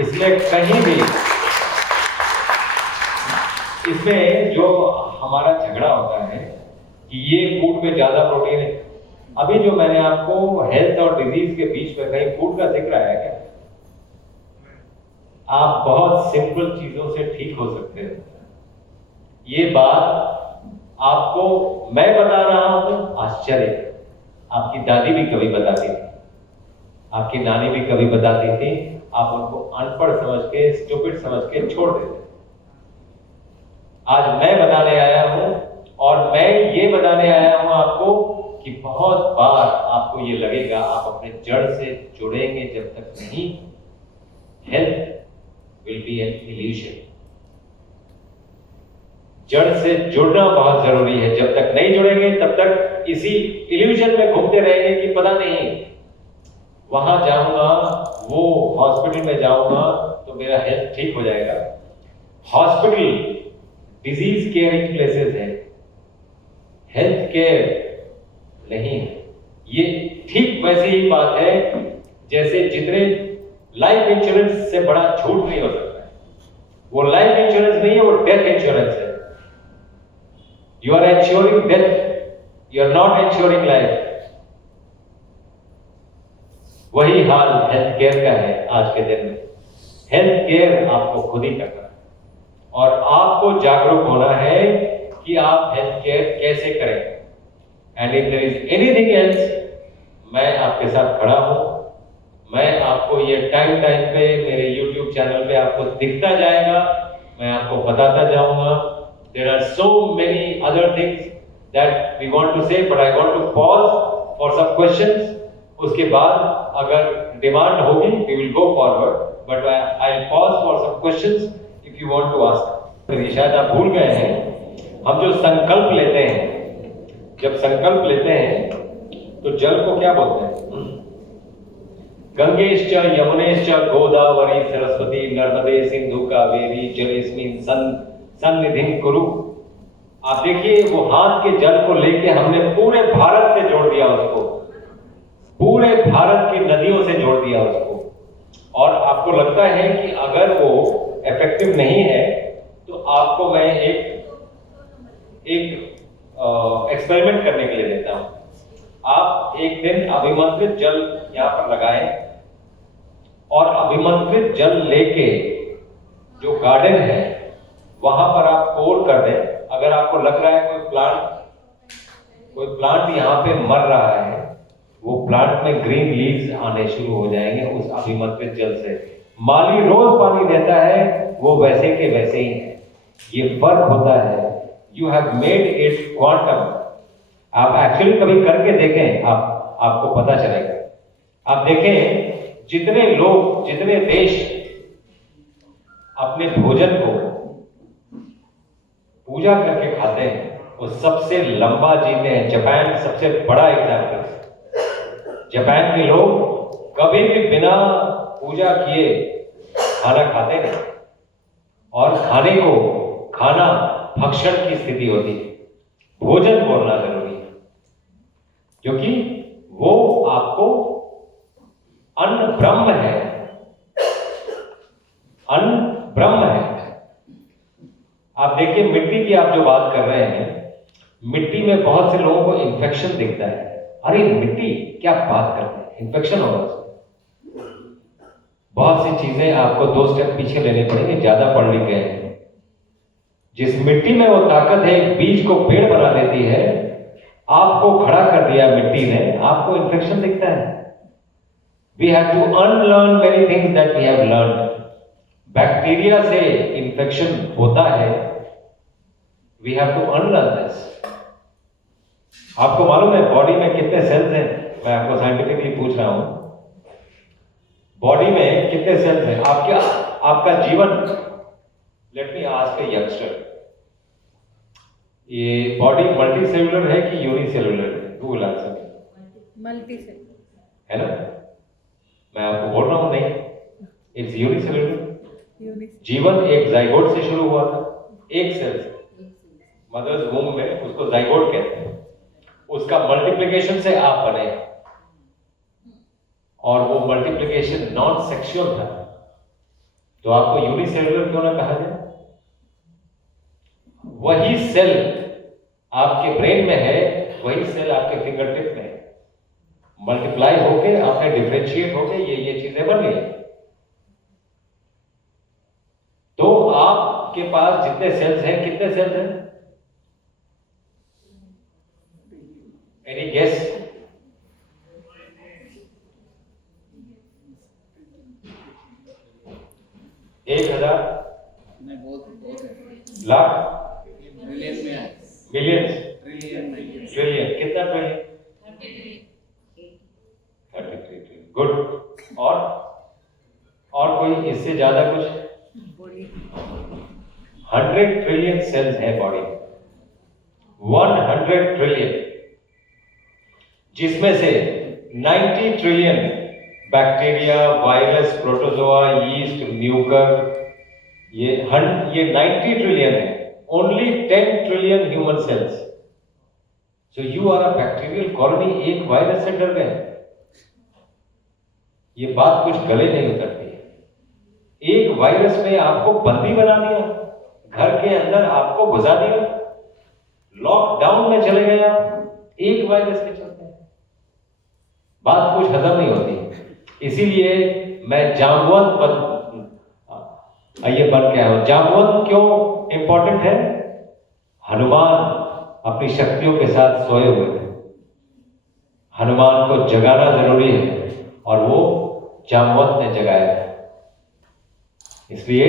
इसमें कहीं भी, इसमें जो हमारा झगड़ा होता है कि ये फूड में ज्यादा प्रोटीन है। अभी जो मैंने आपको हेल्थ और डिजीज के बीच में कहीं फूड का जिक्र आया क्या? आप बहुत सिंपल चीजों से ठीक हो सकते हैं। ये बात आपको मैं बता रहा हूं, आश्चर्य। आपकी दादी भी कभी बताती थी, आपकी नानी भी कभी बताती थी, आप उनको अनपढ़ समझ के, स्टूपिड समझ के छोड़ देते। आज मैं बताने आया हूं, और मैं ये बताने आया हूं आपको कि बहुत बार आपको ये लगेगा आप अपने जड़ से जुड़ेंगे जब तक नहीं, health will be an illusion. जड़ से जुड़ना बहुत जरूरी है। जब तक नहीं जुड़ेंगे तब तक इसी इल्यूजन में घूमते रहेंगे कि पता नहीं वहां जाऊंगा, वो हॉस्पिटल में जाऊंगा तो मेरा हेल्थ ठीक हो जाएगा। हॉस्पिटल डिजीज केयरिंग प्लेसेस है, हेल्थ केयर नहीं है। ये ठीक वैसी ही बात है जैसे जितने लाइफ इंश्योरेंस से बड़ा झूठ नहीं हो सकता है। वो लाइफ इंश्योरेंस नहीं है, वो डेथ इंश्योरेंस है। You are insuring death, you are not insuring life. वही हाल हेल्थ केयर का है आज के दिन में। हेल्थ केयर आपको खुद ही करना है, और आपको जागरूक होना है कि आप हेल्थ केयर कैसे करें। And if there is anything else, मैं आपके साथ खड़ा हूं। मैं आपको ये टाइम पे मेरे YouTube चैनल पे आपको दिखता जाएगा, मैं आपको बताता जाऊंगा। There are so many other things that we want to say, but I want to pause for some questions. उसके बाद अगर डिमांड होगी we will go forward, but I will pause for some questions if you want to ask. ये शायद आप भूल गए हैं, हम जो संकल्प लेते हैं, जब संकल्प लेते हैं तो जल को क्या बोलते हैं? गंगेश्च यमुनेश्च गोदावरी सरस्वती नर्मदे सिंधु कावेरी जलेस्मिन् सन्निधिं कुरु। आप देखिए वो हाथ के जल को लेके हमने पूरे भारत से जोड़ दिया उसको, पूरे भारत की नदियों से जोड़ दिया उसको। और आपको लगता है कि अगर वो इफेक्टिव नहीं है तो आपको मैं एक एक्सपेरिमेंट करने के लिए देता हूं। आप एक दिन अभिमंत्रित जल यहां पर लगाएं और अभिमंत्रित जल लेके जो गार्डन है वहां पर आप पोर कर दें। अगर आपको लग रहा है कोई प्लांट यहाँ पे मर रहा है, वो प्लांट में ग्रीन लीव्स आने शुरू हो जाएंगे उस अभिमंत्रित जल से। माली रोज पानी देता है, वो वैसे के वैसे ही है। ये फर्क होता है। You have made it quantum. आप एक्चुअली कभी करके देखें, आपको पता चलेगा। आप देखें जितने लोग, जितने देश अपने भोजन को पूजा करके खाते हैं वो सबसे लंबा जीते हैं। जापान सबसे बड़ा एग्जाम्पल है। जापान के लोग कभी भी बिना पूजा किए खाना खाते नहीं, और खाना भक्षण की स्थिति होती है। भोजन बोलना जरूरी है, क्योंकि वो आपको अन्न ब्रह्म है, अन्न ब्रह्म है। आप देखिए मिट्टी की आप जो बात कर रहे हैं, मिट्टी में बहुत से लोगों को इन्फेक्शन दिखता है। अरे मिट्टी क्या बात करते हैं, इन्फेक्शन होगा उसको। बहुत सी चीजें आपको 2 स्टेप पीछे लेने पड़ेंगे, ज्यादा पढ़ लिख गए हैं। जिस मिट्टी में वो ताकत है, बीज को पेड़ बना देती है, आपको खड़ा कर दिया मिट्टी ने, आपको इन्फेक्शन दिखता है। We have to unlearn many things that we have learned. Bacteria से इन्फेक्शन होता है, we have to unlearn this. आपको मालूम है बॉडी में कितने सेल्स हैं? मैं आपको साइंटिफिकली पूछ रहा हूं, बॉडी में कितने सेल्स हैं? आपका जीवन, let me ask a youngster, ये बॉडी मल्टी सेलुलर है कि यूनिसेलुलर है? Who will answer? Multi cellular है ना? मैं आपको बोल रहा हूं नहीं, इट्स यूनिसेलुलर। जीवन एक जाइगोट से शुरू हुआ था, एक सेल से, मदर्स वूम्ब में, उसको जाइगोट कहते हैं। उसका मल्टीप्लिकेशन से आप बने, और वो मल्टीप्लिकेशन नॉन सेक्सुअल था, तो आपको यूनिसेलुलर क्यों ना कहा जाए? वही सेल आपके ब्रेन में है, वही सेल आपके फिंगर टिप में है। मल्टीप्लाई होके आपने डिफरेंशिएट होके ये चीजें बन गई। तो आपके पास जितने सेल्स हैं, कितने सेल्स हैं? Any guess? एक हजार, लाख, मिलियन, ट्रिलियन, कितना ट्रिलियन? 33। गुड। और कोई इससे ज्यादा कुछ? 100 ट्रिलियन सेल्स है बॉडी में, 100 ट्रिलियन, जिसमें से 90 trillion bacteria, virus, protozoa, yeast, mucor, ये 90 ट्रिलियन है। Only 10 trillion human cells. So you are a bacterial colony. एक वायरस से डर गए, ये बात कुछ गले नहीं उतरती है। एक वायरस में आपको बंदी बना दिया, घर के अंदर आपको घुसा दिया, लॉकडाउन में चले गए आप, एक वायरस के चलते। बात कुछ हजम नहीं होती। इसीलिए मैं जांबवंत बन के आया हूं। जांबवंत क्यों इंपॉर्टेंट है? हनुमान अपनी शक्तियों के साथ सोए हुए थे, हनुमान को जगाना जरूरी है, और वो जांबवंत ने जगाया। इसलिए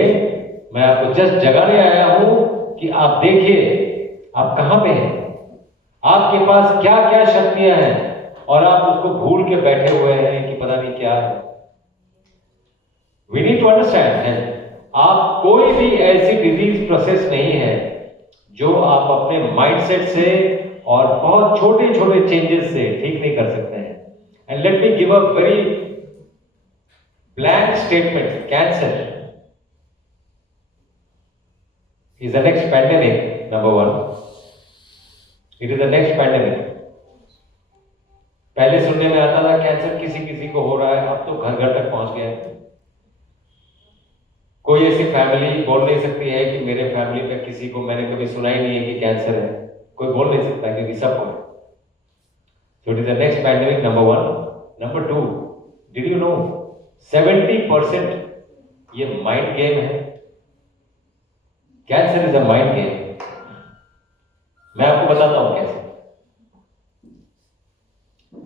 मैं आपको जस्ट जगाने आया हूं कि आप देखिए आप कहां पे हैं, आपके पास क्या क्या शक्तियां हैं। और आप उसको भूल के बैठे हुए हैं कि पता नहीं क्या है। वी नीड टू अंडरस्टैंड है, आप कोई भी ऐसी डिजीज प्रोसेस नहीं है जो आप अपने माइंडसेट से और बहुत छोटे छोटे चेंजेस से ठीक नहीं कर सकते हैं। And let me give a very blank statement, cancer is the next pandemic, number one. It is the next pandemic. पहले सुनने में आता था कैंसर किसी किसी को हो रहा है, अब तो घर घर तक पहुंच गया है। कोई ऐसी फैमिली बोल नहीं सकती है कि मेरे फैमिली में किसी को, मैंने कभी सुना ही नहीं है कि कैंसर है, कोई बोल नहीं सकता क्योंकि सबको। So it is the next pandemic, number one. Number two, did you know 70% ये माइंड गेम है। Cancer is a mind game. मैं आपको बताता हूं कैसे।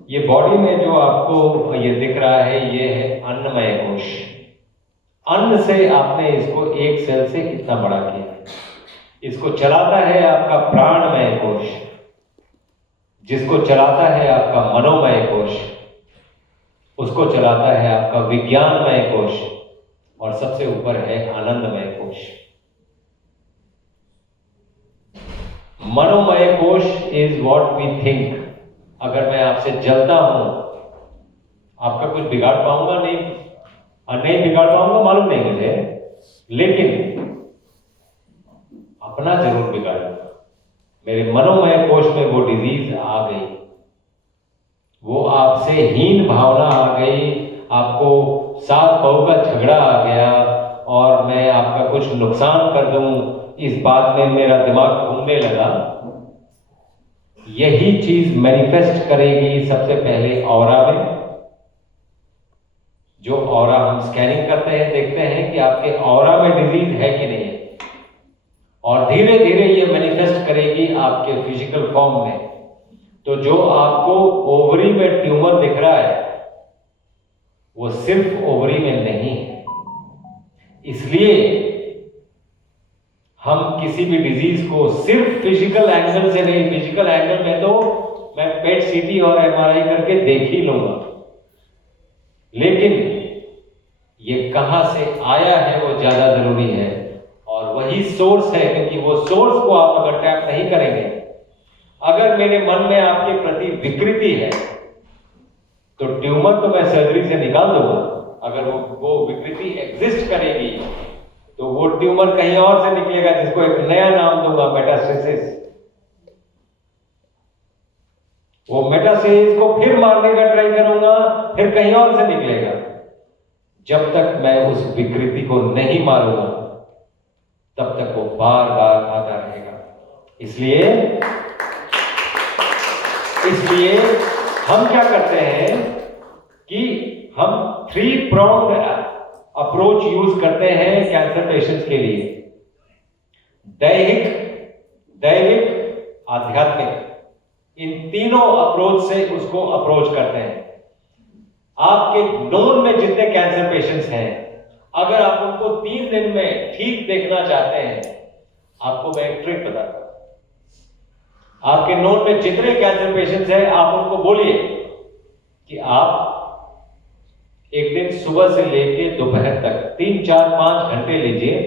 ये बॉडी में जो आपको ये दिख रहा है, ये है अन्नमय कोश। अन्न से आपने इसको एक सेल से इतना बड़ा किया। इसको चलाता है आपका प्राणमय कोश, जिसको चलाता है आपका मनोमय कोश, उसको चलाता है आपका विज्ञानमय कोश, और सबसे ऊपर है आनंदमय कोश। मनोमय कोश इज व्हाट वी थिंक। अगर मैं आपसे जलता हूं, आपका कुछ बिगाड़ पाऊंगा नहीं, नहीं बिगाड़ पाऊंगा मालूम नहीं मुझे, लेकिन अपना जरूर बिगाड़ूंगा। मेरे मनोमय कोश में वो डिजीज आ गई, वो आपसे हीन भावना आ गई, आपको सास बहू का झगड़ा आ गया और मैं आपका कुछ नुकसान कर दूं, इस बात में मेरा दिमाग घूमने लगा। यही चीज मैनिफेस्ट करेगी सबसे पहले ऑरा में। जो ऑरा हम स्कैनिंग करते हैं, देखते हैं कि आपके ऑरा में डिजीज है कि नहीं है, और धीरे धीरे ये मैनिफेस्ट करेगी आपके फिजिकल फॉर्म में। तो जो आपको ओवरी में ट्यूमर दिख रहा है, वो सिर्फ ओवरी में नहीं है। इसलिए हम किसी भी डिजीज को सिर्फ फिजिकल एंगल से नहीं, फिजिकल एंगल में तो मैं पेट सीटी और एमआरआई करके देख ही लूंगा, लेकिन ये कहां से आया है वो ज्यादा जरूरी है, और वही सोर्स है। क्योंकि वो सोर्स को आप अगर टैप नहीं करेंगे, अगर मेरे मन में आपके प्रति विकृति है तो ट्यूमर तो मैं सर्जरी से निकाल दूंगा। अगर वो विकृति एग्जिस्ट करेगी तो वो ट्यूमर कहीं और से निकलेगा, जिसको एक नया नाम दूंगा, मेटास्टेसिस। वो मेटास्टेसिस को फिर मारने का ट्राई करूंगा, फिर कहीं और से निकलेगा। जब तक मैं उस विकृति को नहीं मारूंगा, तब तक वो बार बार आता रहेगा। इसलिए हम क्या करते हैं कि हम 3 pronged अप्रोच यूज करते हैं कैंसर पेशेंट्स के लिए। दैहिक, आध्यात्मिक, इन तीनों अप्रोच से उसको अप्रोच करते हैं। आपके नोन में जितने कैंसर पेशेंट्स हैं, अगर आप उनको 3 दिन में ठीक देखना चाहते हैं, आपको मैं एक ट्रिक बताता हूं। आपके नोन में जितने कैंसर पेशेंट्स हैं, आप उनको बोलिए कि आप एक दिन सुबह से लेकर दोपहर तक 3, 4, 5 घंटे लीजिए।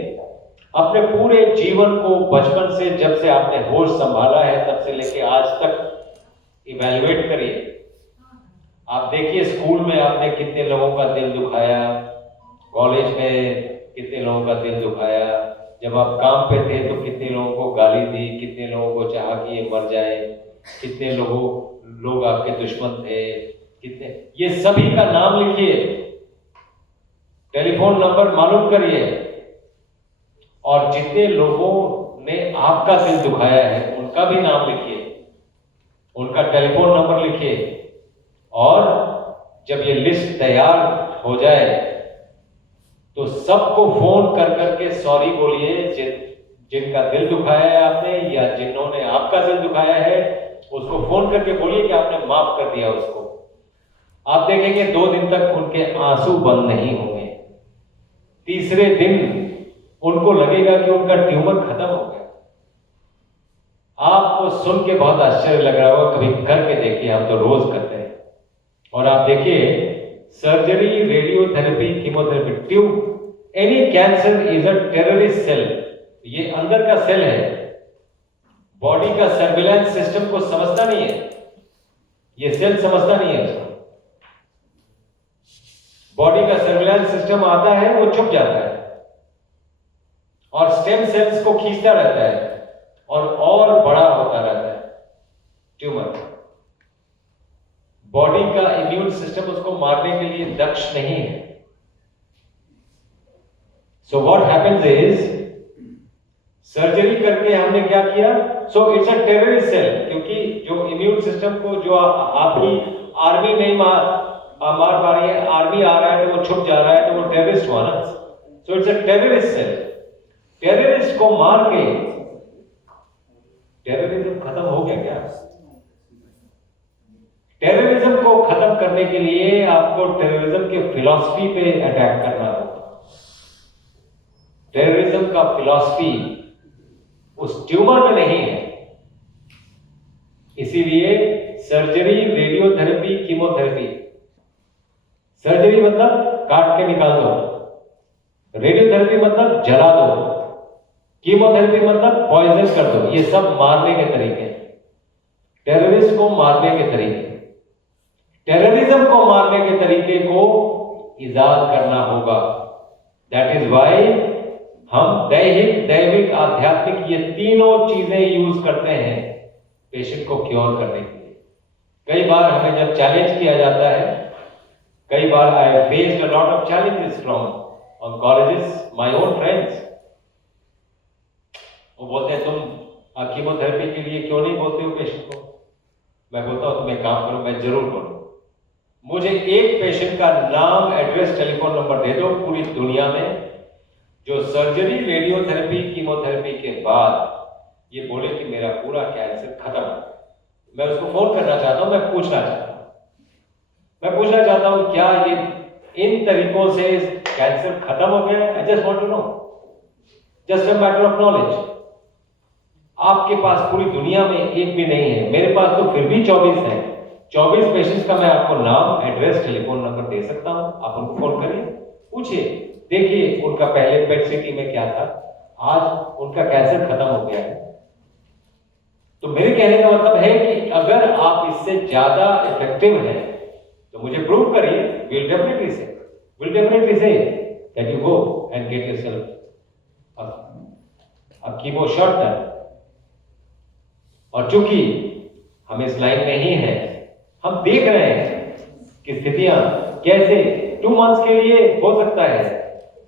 अपने पूरे जीवन को, बचपन से जब से आपने होश संभाला है तब से लेके आज तक इवैल्यूएट करिए। आप देखिए स्कूल में आपने कितने लोगों का दिल दुखाया, कॉलेज में कितने लोगों का दिल दुखाया, जब आप काम पे थे तो कितने लोगों को गाली दी, कितने लोगों को चाहा कि ये मर जाए, कितने लोग आपके दुश्मन थे, कितने। ये सभी का नाम लिखिए, टेलीफोन नंबर मालूम करिए, और जितने लोगों ने आपका दिल दुखाया है उनका भी नाम लिखिए, उनका टेलीफोन नंबर लिखिए। और जब ये लिस्ट तैयार हो जाए तो सबको फोन कर करके सॉरी बोलिए। जिनका दिल दुखाया है आपने, या जिन्होंने आपका दिल दुखाया है, उसको फोन करके बोलिए कि आपने माफ कर दिया उसको। आप देखेंगे 2 दिन तक उनके आंसू बंद नहीं होंगे। तीसरे दिन उनको लगेगा कि उनका ट्यूमर खत्म हो गया। आपको सुन के बहुत आश्चर्य लग रहा होगा, कभी करके देखिए, हम तो रोज करते हैं। और आप देखिए surgery, radiotherapy, chemotherapy, tube, any cancer is a terrorist cell. ये अंदर का सेल है, बॉडी का सर्विलांस सिस्टम को समझता नहीं है, ये सेल समझता नहीं है उसको। बॉडी का सर्विलांस सिस्टम आता है, वो छुप जाता है और स्टेम सेल्स को खींचता रहता है और बड़ा होता रहता है ट्यूमर। बॉडी का इम्यून सिस्टम उसको मारने के लिए दक्ष नहीं है। So what happens is, surgery करके हमने क्या किया, so it's a terrorist cell, क्योंकि जो इम्यून सिस्टम को जो आपकी आर्मी नहीं मार पा रही है, आर्मी आ रहा है तो वो छुप जा रहा है, तो वो टेररिस्ट हुआ ना। So it's a terrorist cell. Terrorist को मार के टेररिज्म खत्म हो गया क्या? टेररिज्म को खत्म करने के लिए आपको टेररिज्म के फिलॉसफी पे अटैक करना होगा। टेररिज्म का फिलॉसफी उस ट्यूमर में नहीं है। इसीलिए सर्जरी, रेडियोथेरेपी, कीमोथेरेपी, सर्जरी मतलब काट के निकाल दो, रेडियोथेरेपी मतलब जला दो, कीमोथेरेपी मतलब पॉइजन कर दो। ये सब मारने के तरीके हैं, टेररिस्ट को मारने के तरीके। टेररिज्म को मारने के तरीके को इजाद करना होगा। दैट इज वाई हम दैहिक, दैविक, आध्यात्मिक ये तीनों चीजें यूज करते हैं पेशेंट को क्योर करने के लिए। कई बार हमें जब चैलेंज किया जाता है, कई बार I faced a lot of challenges from oncologist, my own friends. वो बोलते हैं तुम कीमोथेरेपी के लिए क्यों नहीं बोलते हो पेशेंट को? मैं बोलता हूं तुम एक काम करो, मैं जरूर बोलूं। मुझे एक पेशेंट का नाम, एड्रेस, टेलीफोन नंबर दे दो पूरी दुनिया में जो सर्जरी, रेडियोथेरेपी, कीमोथेरेपी के बाद ये बोले कि मेरा पूरा कैंसर खत्म। मैं उसको फोन करना चाहता हूं, मैं पूछना चाहता हूं क्या ये इन तरीकों से कैंसर खत्म हो गया? I just want to know, just a matter of knowledge. आपके पास पूरी दुनिया में एक भी नहीं है, मेरे पास तो फिर भी 24 है। 24 पेशेंट्स का मैं आपको नाम, एड्रेस, टेलीफोन नंबर दे सकता हूं। आप उनको फोन करिए, पूछिए, देखिए उनका पहले पेट सिटी में क्या था, आज उनका कैंसर खत्म हो गया है। तो मेरे कहने का मतलब है कि अगर आप इससे ज्यादा इफेक्टिव हैं तो मुझे प्रूव करिए। Will definitely say that you go and get yourself a chemo shot done. और चूंकि हम इस लाइन में ही हैं, हम देख रहे हैं कि स्थितियां कैसे 2 मंथ्स के लिए हो सकता है,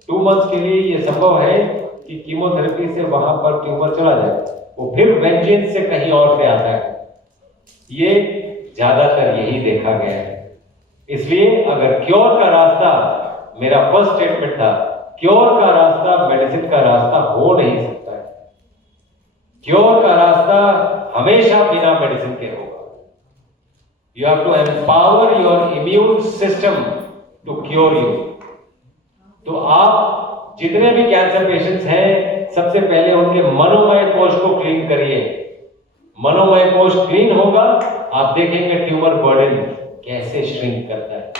2 मंथ्स के लिए ये संभव है कि कीमोथेरेपी से वहां पर ट्यूमर चला जाए, वो फिर वेंजेंस से कहीं और से आता है। ये ज्यादातर यही देखा गया है। इसलिए अगर क्योर का रास्ता, मेरा फर्स्ट स्टेटमेंट था, क्योर का रास्ता मेडिसिन का रास्ता हो नहीं सकता है। क्योर का रास्ता हमेशा बिना मेडिसिन के होगा। You have to empower your immune system to cure you. तो आप जितने भी कैंसर पेशेंट्स हैं, सबसे पहले उनके मनोमय कोश को क्लीन करिए। मनोमय कोश क्लीन होगा, आप देखेंगे ट्यूमर बर्डन कैसे श्रिंक करता है।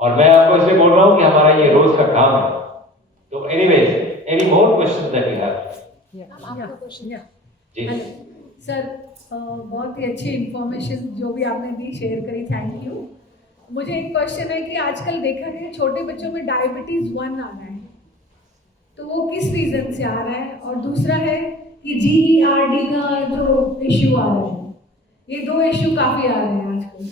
और मैं आपको इसलिए बोल रहा हूं कि हमारा ये रोज का काम है। तो anyways, any more questions that you have? जी सर, बहुत ही अच्छी इंफॉर्मेशन जो भी आपने दी, शेयर करी, थैंक यू। मुझे एक क्वेश्चन है कि आजकल देखा गया छोटे बच्चों में डायबिटीज 1 आ रहा है, तो वो किस रीजन से आ रहा है? और दूसरा है कि GERD का जो इश्यू आ रहा है, ये 2 इश्यू काफी आ रहे हैं आजकल।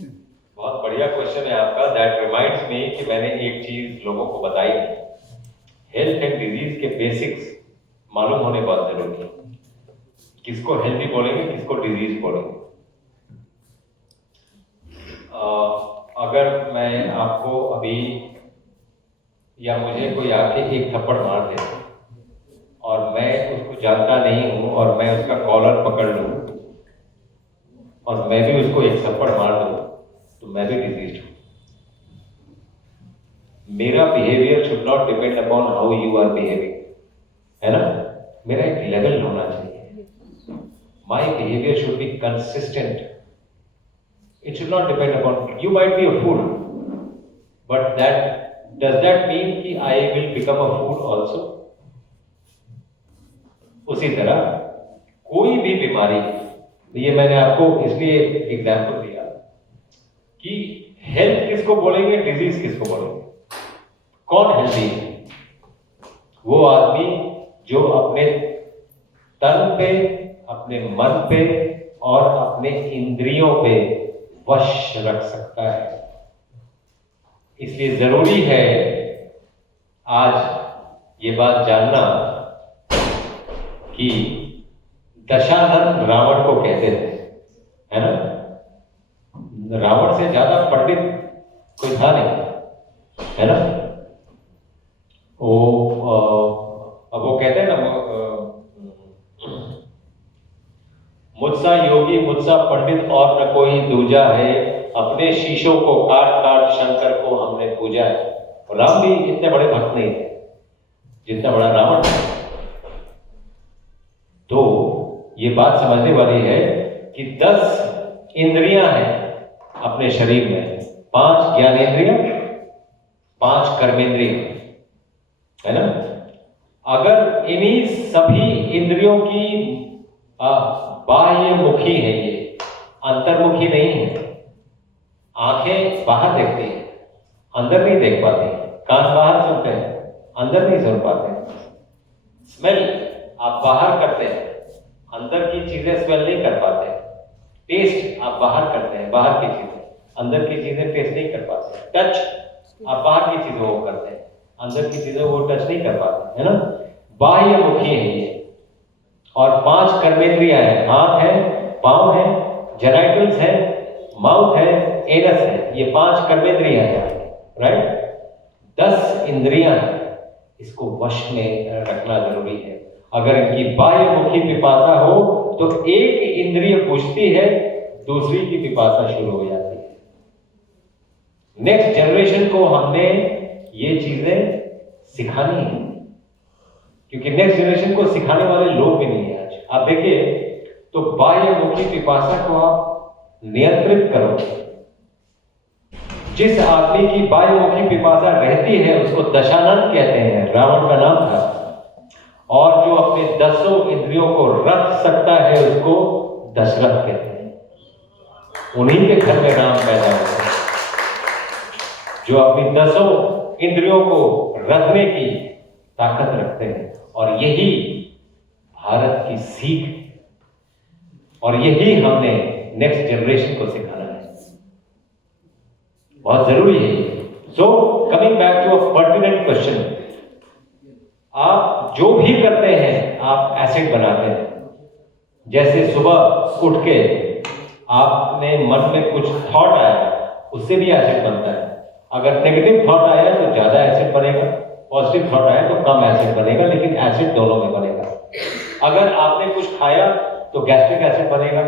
बहुत बढ़िया क्वेश्चन है आपका। दैट रिमाइंड्स मी कि मैंने एक चीज लोगों को बताई, हेल्थ एंड डिजीज के बेसिक्स मालूम होने बहुत जरूरी है। किसको हेल्दी बोलेंगे, किसको डिजीज बोलेंगे। अगर मैं आपको अभी या मुझे कोई आके एक थप्पड़ मार दे और मैं उसको जानता नहीं हूं और मैं उसका कॉलर पकड़ लूं और मैं भी उसको एक थप्पड़ मार दूं, तो मैं भी डिजीज हूं। मेरा behaviour should not depend upon how you are behaving, है ना। मेरा एक लेवल होना चाहिए। My behaviour should be consistent. It should not depend upon food. You might be a fool, but does that mean कि I will become a fool also? उसी तरह कोई भी बीमारी, ये मैंने आपको इसलिए एग्जाम्पल दिया कि हेल्थ किसको बोलेंगे, डिजीज किसको बोलेंगे? कौन हेल्दी है? वो आदमी जो अपने तन पे, अपने मन पे और अपने इंद्रियों पे वश रख सकता है। इसलिए जरूरी है आज ये बात जानना कि दशानन रावण को कहते थे, है ना? रावण से ज्यादा पंडित कोई था नहीं, है ना? अब वो कहते हैं ना, मुझसा योगी मुझसा पंडित और न कोई दूजा है, अपने शीशों को काट काट शंकर को हमने पूजा है। राम भी इतने बड़े भक्त नहीं थे जितना बड़ा रावण था। तो ये बात समझने वाली है कि 10 इंद्रियां हैं अपने शरीर में, 5 ज्ञानेंद्रिय, 5 कर्मेंद्रिय, है ना? अगर इन्हीं सभी इंद्रियों की बाह्य मुखी है, ये अंतर्मुखी नहीं है। आंखें बाहर देखती हैं, अंदर नहीं देख पाती। कान बाहर सुनते हैं, अंदर नहीं सुन पाते। स्मेल आप बाहर करते हैं, अंदर की चीजें स्मेल नहीं कर पाते। टेस्ट आप बाहर करते हैं, बाहर की चीजें, अंदर की चीजें टेस्ट नहीं कर पाते। टच आप बाहर की चीजों को करते हैं, अंदर की चीजों को टच नहीं कर पाते, है ना? बाह्य मुखी है ये। और 5 कर्मेंद्रियां हैं, हाथ है, पांव है, जेनिटल्स है, माउथ है, एनस है। ये 5 कर्मेंद्रियां हैं, राइट? 10 इंद्रियां हैं, इसको वश में रखना जरूरी है। अगर इनकी बाह्य मुखी पिपासा हो तो एक इंद्रिय बुझती है, दूसरी की पिपासा शुरू हो जाती है। नेक्स्ट जनरेशन को हमने ये चीजें सिखानी है, क्योंकि नेक्स्ट जनरेशन को सिखाने वाले लोग भी नहीं है आज। आप देखिए तो बाह्य मुखी पिपासा को आप नियंत्रित करो। जिस आदमी की बाह्य मुखी पिपासा रहती है उसको दशानन कहते हैं, रावण का नाम था। और जो अपने 10 इंद्रियों को रख सकता है उसको दशरथ कहते हैं। उन्हीं के घर में राम पैदा हुए, जो अपनी 10 इंद्रियों को रखने की ताकत रखते हैं। और यही भारत की सीख है, और यही हमने नेक्स्ट जनरेशन को सिखाना है। बहुत जरूरी है। So coming back to a pertinent question, आप जो भी करते हैं आप एसिड बनाते हैं। जैसे सुबह उठ के आपने मन में कुछ थॉट आया, उससे भी एसिड बनता है। अगर नेगेटिव थॉट आया तो ज्यादा एसिड बनेगा, पॉजिटिव थॉट आया तो कम एसिड बनेगा, लेकिन एसिड दोनों में बनेगा। अगर आपने कुछ खाया तो गैस्ट्रिक एसिड बनेगा,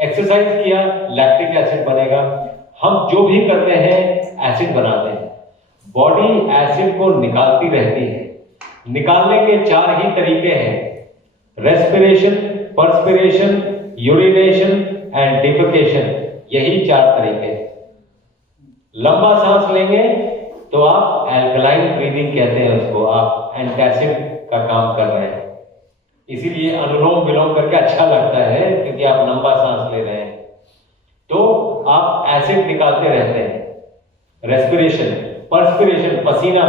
एक्सरसाइज किया लैक्टिक एसिड बनेगा। हम जो भी करते हैं एसिड बनाते हैं। बॉडी एसिड को निकालती रहती है। निकालने के 4 ही तरीके हैं, respiration, perspiration, urination and defecation. यही 4 तरीके हैं। लंबा सांस लेंगे तो आप एल्कलाइन ब्रीदिंग कहते हैं उसको, आप एंटासिड का काम कर रहे हैं। इसीलिए अनुलोम विलोम करके अच्छा लगता है, क्योंकि आप लंबा सांस ले रहे हैं। तो आप एसिड निकालते रहते हैं। रेस्पिरेशन, पर्सपिरेशन, पसीना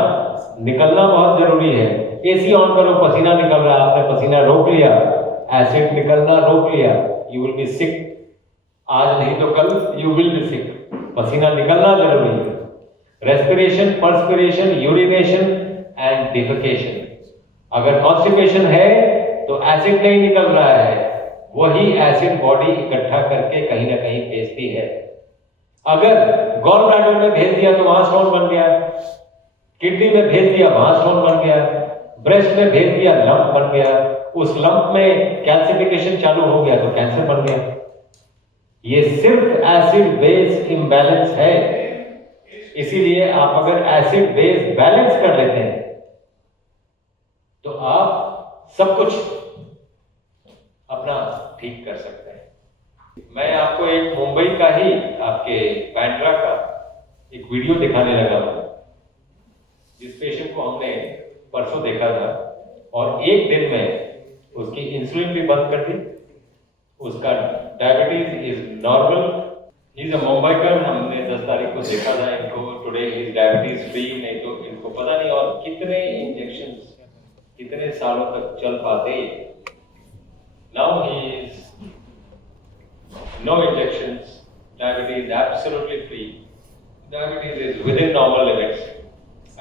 निकलना बहुत जरूरी है। एसी ऑन करो, पसीना निकल रहा है, आपने पसीना रोक लिया, एसिड निकलना रोक लिया, यू विल बी सिक। आज नहीं तो कल यू विल बी सिक। पसीना निकलना जरूरी है। Respiration, perspiration, urination and defecation. अगर कॉन्स्टिपेशन है तो एसिड नहीं निकल रहा है, वही एसिड बॉडी इकट्ठा करके कहीं ना कहीं भेजती है। अगर गॉल ब्लैडर में भेज दिया तो वहां स्टोन बन गया, किडनी में भेज दिया वहां स्टोन बन गया, ब्रेस्ट में भेज दिया लंप बन गया, उस लंप में कैल्सिफिकेशन चालू हो गया तो कैंसर बन गया। ये सिर्फ एसिड बेस इम्बैलेंस है। इसीलिए आप अगर एसिड बेस बैलेंस कर लेते हैं तो आप सब कुछ अपना ठीक कर सकते हैं। मैं आपको एक मुंबई का ही आपके बैंड्रा का एक वीडियो दिखाने लगा हूँ, जिस पेशेंट को हमने परसों देखा था और एक दिन में उसकी इंसुलिन भी बंद कर दी, उसका diabetes is normal. Is a Mumbaikar, हमने 10 तारीख को देखा था इनको, टुडे इज डायबिटीज फ्री, नहीं तो इनको पता नहीं और कितने इंजेक्शन कितने सालों तक चल पाते। Now he is no injections, diabetes absolutely free, diabetes is within normal limits,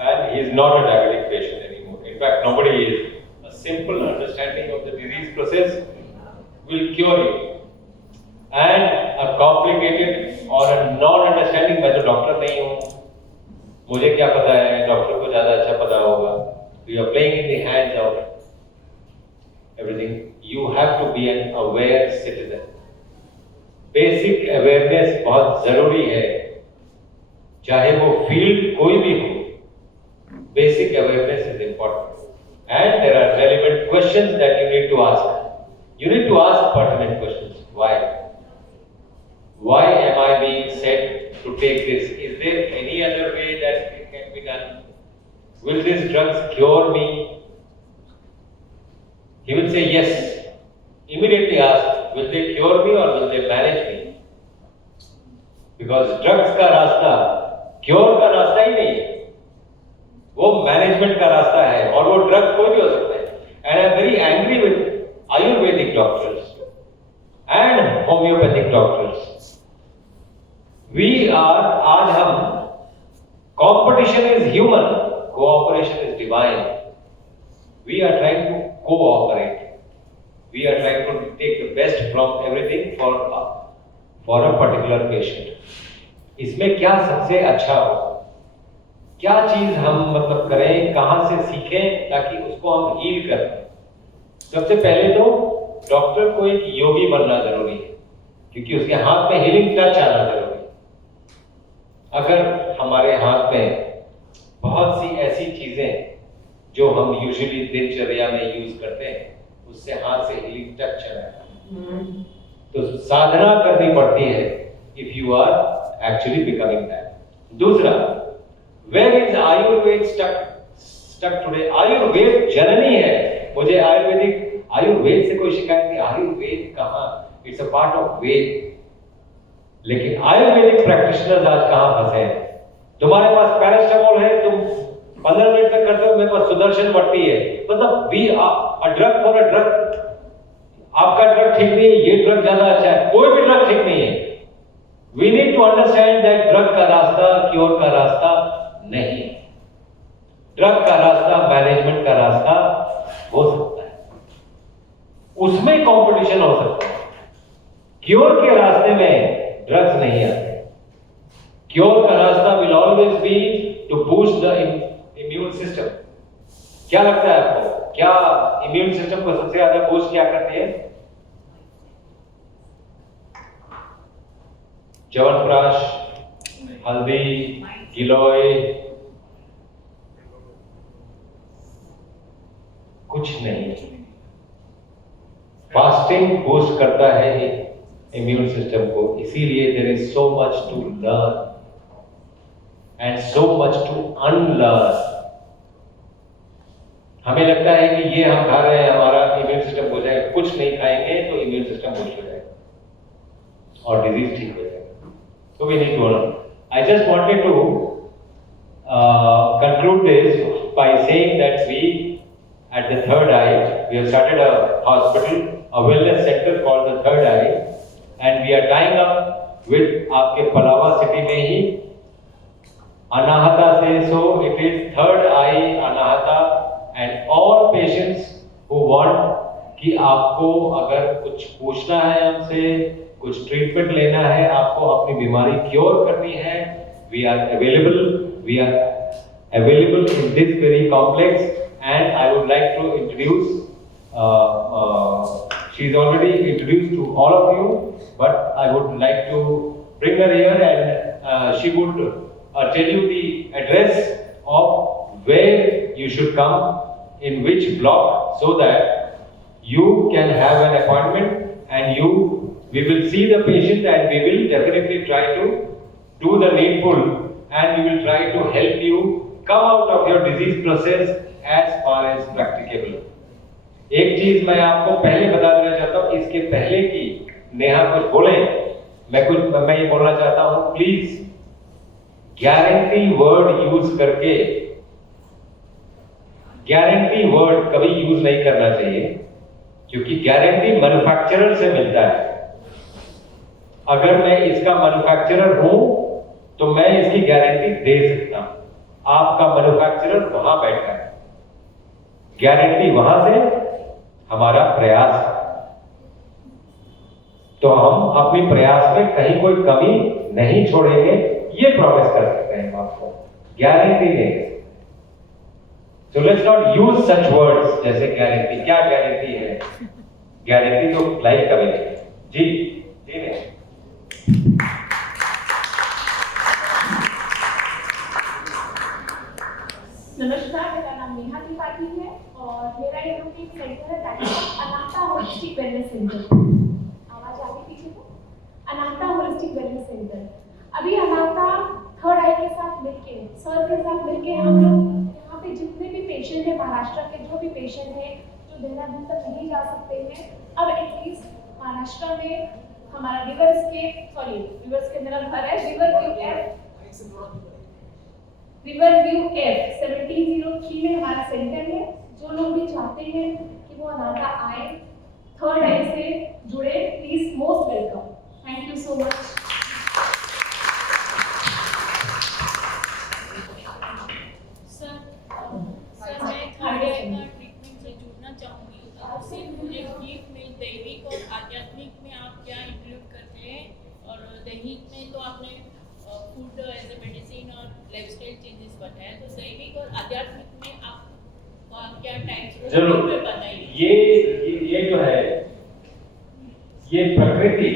and he is not a diabetic patient anymore. In fact, nobody is. A simple understanding of the disease process will cure you, and a complicated or a non-understanding, मैं तो doctor नहीं हूँ, मुझे क्या पता है, doctor को ज़्यादा अच्छा पता होगा। We are playing in the hands of everything. You have to be an aware citizen. Basic awareness बहुत जरूरी है, चाहे वो फील्ड कोई भी हो, basic awareness is important and there are relevant questions that you need to ask. You need to ask pertinent questions. Why am I being said to take this? Is there any other way that it can be done? Will this drugs cure me? He will say yes. Immediately ask, will they cure me or will they manage me? Because drugs का रास्ता cure का रास्ता ही नहीं है, वो management का रास्ता है, और वो ड्रग्स कोई भी हो सकता है। And I'm very angry with Ayurvedic doctors and homeopathic doctors. We are, आज हम, competition is human, cooperation is divine. We are trying to cooperate. We are trying to take the best from everything for a particular patient. इसमें क्या सबसे अच्छा हो, क्या चीज हम मतलब करें, कहां से सीखें ताकि उसको हम हील करें। सबसे पहले तो डॉक्टर को एक योगी बनना जरूरी है, क्योंकि उसके हाथ में हीलिंग टच आना जरूरी है। अगर हमारे हाथ में बहुत सी ऐसी चीजें जो हम यूजुअली दिनचर्या में यूज करते हैं, उससे हाथ से हीलिंग टच चला है, तो साधना करनी पड़ती है if you are actually becoming that. दूसरा, where is Ayurveda stuck today? Ayurveda जननी है, मुझे आयुर्वेद से कोई शिकायत नहीं। आयुर्वेद कहाँ? It's a part of Veda. लेकिन आयुर्वेदिक प्रैक्टिशनर्स आज कहाँ फंसे हैं? तुम्हारे पास पैरास्टामोल है, तुम 15 मिनट तक करते हो, मेरे पास सुदर्शन पट्टी है, मतलब we a drug for a drug. आपका ड्रग ठीक नहीं है, ये ड्रग ज्यादा अच्छा है, कोई भी ड्रग ठीक नहीं है। We need to understand that drug का रास्ता क्योर का रास्ता नहीं है। ड्रग का रास्ता मैनेजमेंट का रास्ता हो सकता है, उसमें कंपटीशन हो सकता है। क्योर के रास्ते में ड्रग्स नहीं आते। क्योर का रास्ता will always be to boost the immune system. क्या लगता है आपको, क्या इम्यून सिस्टम को सबसे ज्यादा बूस्ट क्या करती है? च्यवनप्राश, हल्दी, गिलोय, कुछ नहीं। फास्टिंग बूस्ट करता है इम्यून सिस्टम को, इसीलिए there is so much to learn and so much to unlearn. हमें लगता है कि ये हम खा रहे हैं हमारा इम्यून सिस्टम हो जाएगा, कुछ नहीं खाएंगे तो इम्यून सिस्टम बूस्ट हो जाएगा और डिजीज ठीक हो जाएगा। So we need to learn. I just wanted to conclude this by saying that we at the Third Eye, we have started a hospital, a wellness center called the Third Eye, and we are tying up with आपके Pallava city में ही अनाहता से, so it is Third Eye Anahata, and all patients who want कि आपको अगर कुछ पूछना है हमसे, कुछ ट्रीटमेंट लेना है, आपको अपनी बीमारी क्योर करनी है, we are available in this very complex, and I would like to introduce, she is already introduced to all of you, but I would like to bring her here and she would tell you the address of where you should come, in which block, so that you can have an appointment and you We will see the patient and we will definitely try to do the needful and we will try to help you come out of your disease process as far as practicable. एक चीज मैं आपको पहले बता देना चाहता हूँ, इसके पहले कि नेहा कुछ बोले, मैं ये बोलना चाहता हूँ, प्लीज गारंटी वर्ड यूज करके, गारंटी वर्ड कभी यूज नहीं करना चाहिए, क्योंकि गारंटी मैन्युफैक्चरर से मिलता है। अगर मैं इसका मैन्युफैक्चरर हूं तो मैं इसकी गारंटी दे सकता हूं, आपका मैन्युफैक्चरर वहां बैठा है, गारंटी वहां से हमारा प्रयास है। तो हम अपने प्रयास में कहीं कोई कमी नहीं छोड़ेंगे, ये प्रॉमिस कर सकते हैं आपको, गारंटी नहीं। So let's not use such words जैसे गारंटी। क्या गारंटी है? गारंटी तो लाइफ का भी नहीं है। जी जी नहीं। नमस्कार, मेरा नाम नेहा त्रिपाठी है और मेरा एडवोकेट सेंटर है अनाथा होलिस्टिक वेलनेस सेंटर। आवाज आगे पीछे को, अनाथा होलिस्टिक वेलनेस सेंटर। अभी अनाथा थर्ड आई के साथ मिलके, सर के साथ मिलके हम लोग यहाँ पे जितने भी पेशेंट हैं, महाराष्ट्र के जो भी पेशेंट हैं जो देहरादून तक नहीं जा सकते हैं, अब एटलीस्ट महाराष्ट्र में हमारा रिवर्स के मेरा घर है रिवर व्यू F 1703 में हमारा सेंटर है। जो लोग भी चाहते हैं कि वो अनाथा आए, थर्ड आई से जुड़े, please most welcome. Thank you so much. Sir मैं थर्ड आई का ट्रीटमेंट से जुड़ना चाहूँगी। उससे मुझे गिफ्ट में दैविक और आध्यात्मिक में आप क्या इंक्लूड करते हैं? और दैविक में तो आपने फूड एज ए मेडिसिन और लाइफस्टाइल चेंजेस बताया, तो दैविक और आध्यात्मिक में आप क्या टाइप्स जरूर बताइए। ये जो है, ये प्रकृति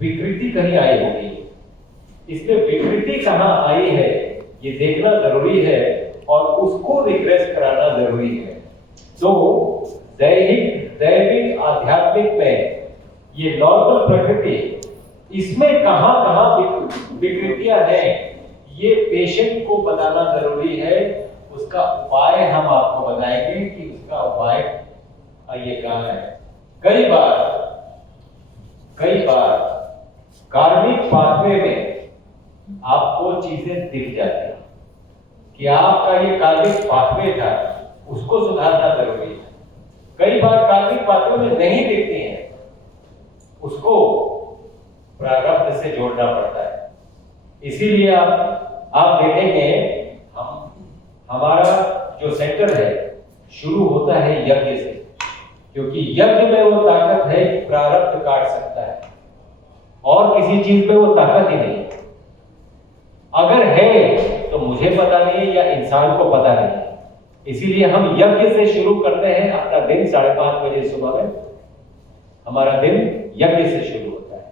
विकृति कहीं आई होगी, इसमें विकृति कहाँ आई है ये देखना जरूरी है और उसको रिग्रेस कराना जरूरी है। तो दैविक आध्यात्मिक में ये नॉर्मल प्रकृति, इसमें कहाँ कहाँ विकृतियां हैं ये पेशेंट को बताना जरूरी है। उसका उपाय हम आपको बताएंगे कि उसका उपाय ये कहाँ है। कई बार कार्मिक पाथवे में आपको चीजें दिख जाती हैं कि आपका ये कार्मिक पाथवे था, उसको सुधारना जरूरी है। कई बार कार्मिक पाथवे में नहीं दिखती हैं, उसको प्रारब्ध से जोड़ना पड़ता है। इसीलिए आप देखेंगे हमारा जो सेंटर है शुरू होता है यज्ञ से, क्योंकि यज्ञ में वो ताकत है कि प्रारब्ध काट सकता है और किसी चीज में वो ताकत ही नहीं। अगर है तो मुझे पता नहीं है या इंसान को पता नहीं है। इसीलिए हम यज्ञ से शुरू करते हैं अपना दिन 5:30 बजे सुबह में, हमारा दिन यज्ञ से शुरू होता है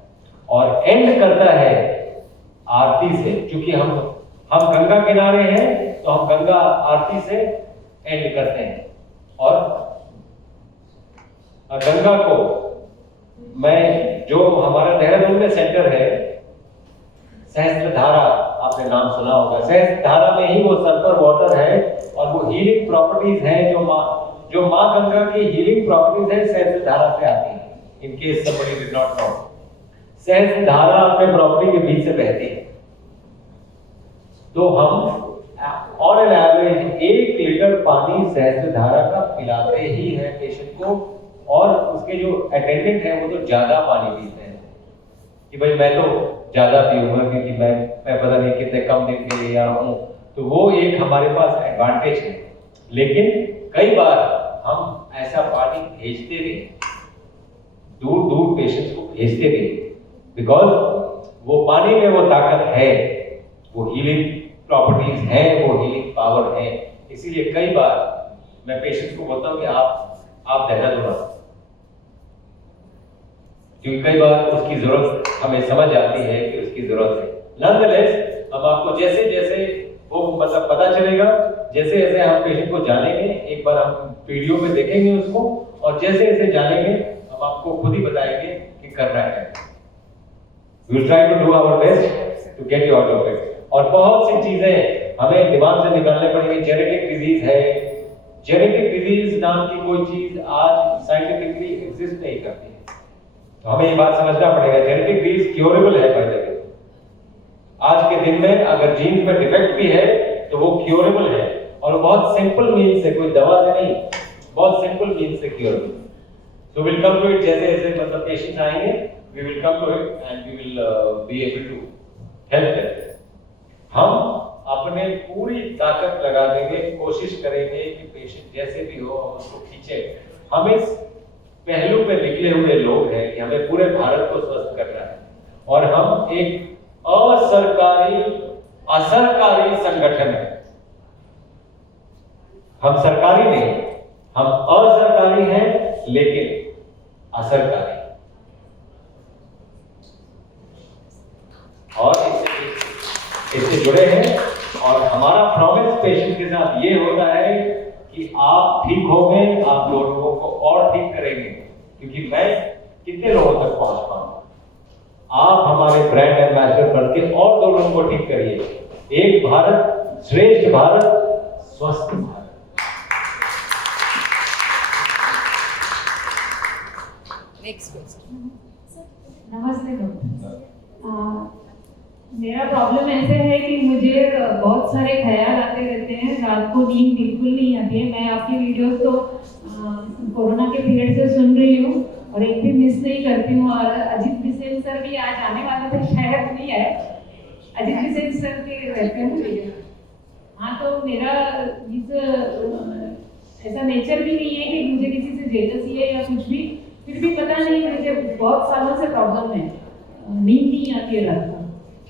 और एंड करता है आरती से। क्योंकि हम गंगा किनारे हैं तो हम गंगा आरती से एंड करते हैं। और गंगा को मैं, जो हमारा देहरादून में सेंटर है सहस्त्रधारा, आपने नाम सुना होगा, सहस्त्रधारा में ही वो सल्फर वाटर है और वो हीलिंग प्रॉपर्टीज हैं जो माँ गंगा की हीलिंग प्रॉपर्टीज है सहस्त्रधारा से आती है। In case somebody did not know, Sahastradhara अपने प्रॉपर्टी के बीच से बहती है। तो हम ऑन एन एवरेज 1 लीटर पानी सहस्त्रधारा का पिलाते ही है पेशेंट को, और उसके जो अटेंडेंट है वो तो ज्यादा पानी पीते हैं कि भाई मैं तो ज्यादा पीऊंगा क्योंकि मैं पता नहीं कितने कम दिन के लिए यहाँ हूँ, तो वो एक हमारे पास एडवांटेज है। लेकिन कई बार हम ऐसा पानी भेजते भी, दूर पेशेंट्स को भेजते भी, बिकॉज वो पानी में वो ताकत है, वो हीलिंग प्रॉपर्टीज हैं, वो हीलिंग पावर है। इसीलिए कई बार मैं पेशेंट्स को बोलता हूँ कि आप देहरादून आओ, क्योंकि कई बार उसकी जरूरत हमें समझ आती है कि उसकी जरूरत है। नॉनदलेस हम आपको जैसे जैसे वो मतलब पता चलेगा, जैसे जैसे हम पेशेंट को जानेंगे, एक बार हम वीडियो में देखेंगे उसको, और जैसे जैसे जानेंगे हम आपको खुद ही बताएंगे कि करना है। We will try to do our best to get you out of it. और बहुत सी चीजें हमें दिमाग से निकालने पड़ेंगी। जेनेटिक डिजीज है, जेनेटिक डिजीज नाम की कोई चीज आज साइंटिफिकली एग्जिस्ट नहीं करती है, तो हमें ये बात समझना पड़ेगा जेनेटिक डिजीज क्योरेबल है। पहले आज के दिन में अगर जीन्स में डिफेक्ट भी है तो वो क्योरेबल है, और बहुत सिंपल मीन्स से, कोई दवा से नहीं, बहुत सिंपल मीन्स से curable. So we'll come to it जैसे जैसे मतलब पेशेंट्स आएंगे, we will come to it and we will be able to help them. हम अपने पूरी ताकत लगा देंगे, कोशिश करेंगे कि पेशेंट जैसे भी हो हम उसको खींचे। हम इस पहलू पे निकले हुए लोग हैं कि हमें पूरे भारत को स्वस्थ करना है, और हम एक असरकारी संगठन है। हम सरकारी नहीं, हम असरकारी हैं लेकिन असरकारी, और इससे जुड़े हैं। और हमारा प्रॉमिस पेशेंट के साथ ये होता है कि आप ठीक होंगे, आप लोगों को और ठीक करेंगे, क्योंकि मैं कितने लोगों तक पहुंच पाऊंगा। आप हमारे ब्रांड एम्बेसडर बनके और 2 लोगों को ठीक करिए। एक भारत श्रेष्ठ भारत, स्वस्थ भारत। Next question. नमस्ते डॉक्टर। मेरा प्रॉब्लम ऐसे है कि मुझे बहुत सारे ख्याल आते रहते हैं, रात को नींद बिल्कुल नहीं आती है। मैं आपकी वीडियोस तो कोरोना के पीरियड से सुन रही हूँ और एक भी मिस नहीं करती हूँ। और अजीत बिसेन सर भी आज आने वाले थे, शायद नहीं आए। अजीत बिसेन सर के वेलकम। हाँ, तो मेरा ऐसा नेचर भी नहीं है कि मुझे किसी से जेलसी है या कुछ भी, फिर भी पता नहीं, मुझे बहुत सालों से प्रॉब्लम है, नींद नहीं आती है रात को।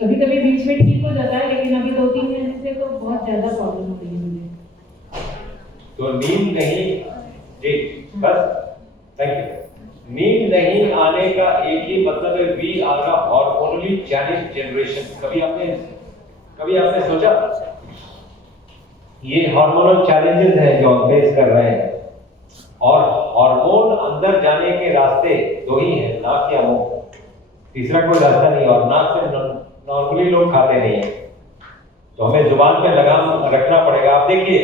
कभी कभी बीच में ठीक हो जाता है, लेकिन अभी 2-3 महीने से तो बहुत ज्यादा प्रॉब्लम हो रही है मुझे। तो नींद नहीं, जी बस, थैंक यू। नींद नहीं आने का एक ही मतलब है, we are a hormonally challenged generation. कभी आपने सोचा ये हार्मोनल चैलेंजेस हैं जो हम फेस कर रहे हैं, और हार्मोन अंदर जाने के रास्ते 2 ही हैं, नाक या मुंह, तीसरा कोई रास्ता नहीं। और नाक से नॉर्मली लोग खाते नहीं है, तो हमें जुबान पे लगाम रखना पड़ेगा। आप देखिए,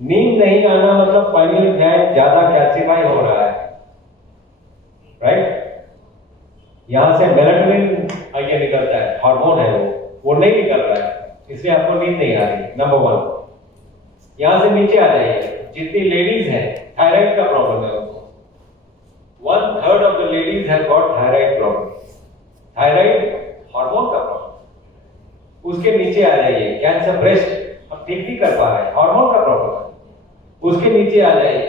नींद नहीं आना मतलब पाइनियल ग्लैंड ज्यादा कैल्सिफाई हो रहा है, राइट? यहां से मेलाटोनिन आगे निकलता है, हार्मोन है वो नहीं निकल रहा है, इसलिए आपको नींद नहीं आ रही। नंबर 1। यहां से नीचे आ जाइए, जितनी लेडीज हैं थायराइड का प्रॉब्लम है उनको, 1/3 of the ladies have got thyroid problem. Thyroid hormone का प्रॉब्लम। उसके नीचे आ जाइए, कैंसर ब्रेस्ट हम ठीक नहीं कर पा रहे हैं, हार्मोन का प्रॉब्लम है। उसके नीचे आ जाइए,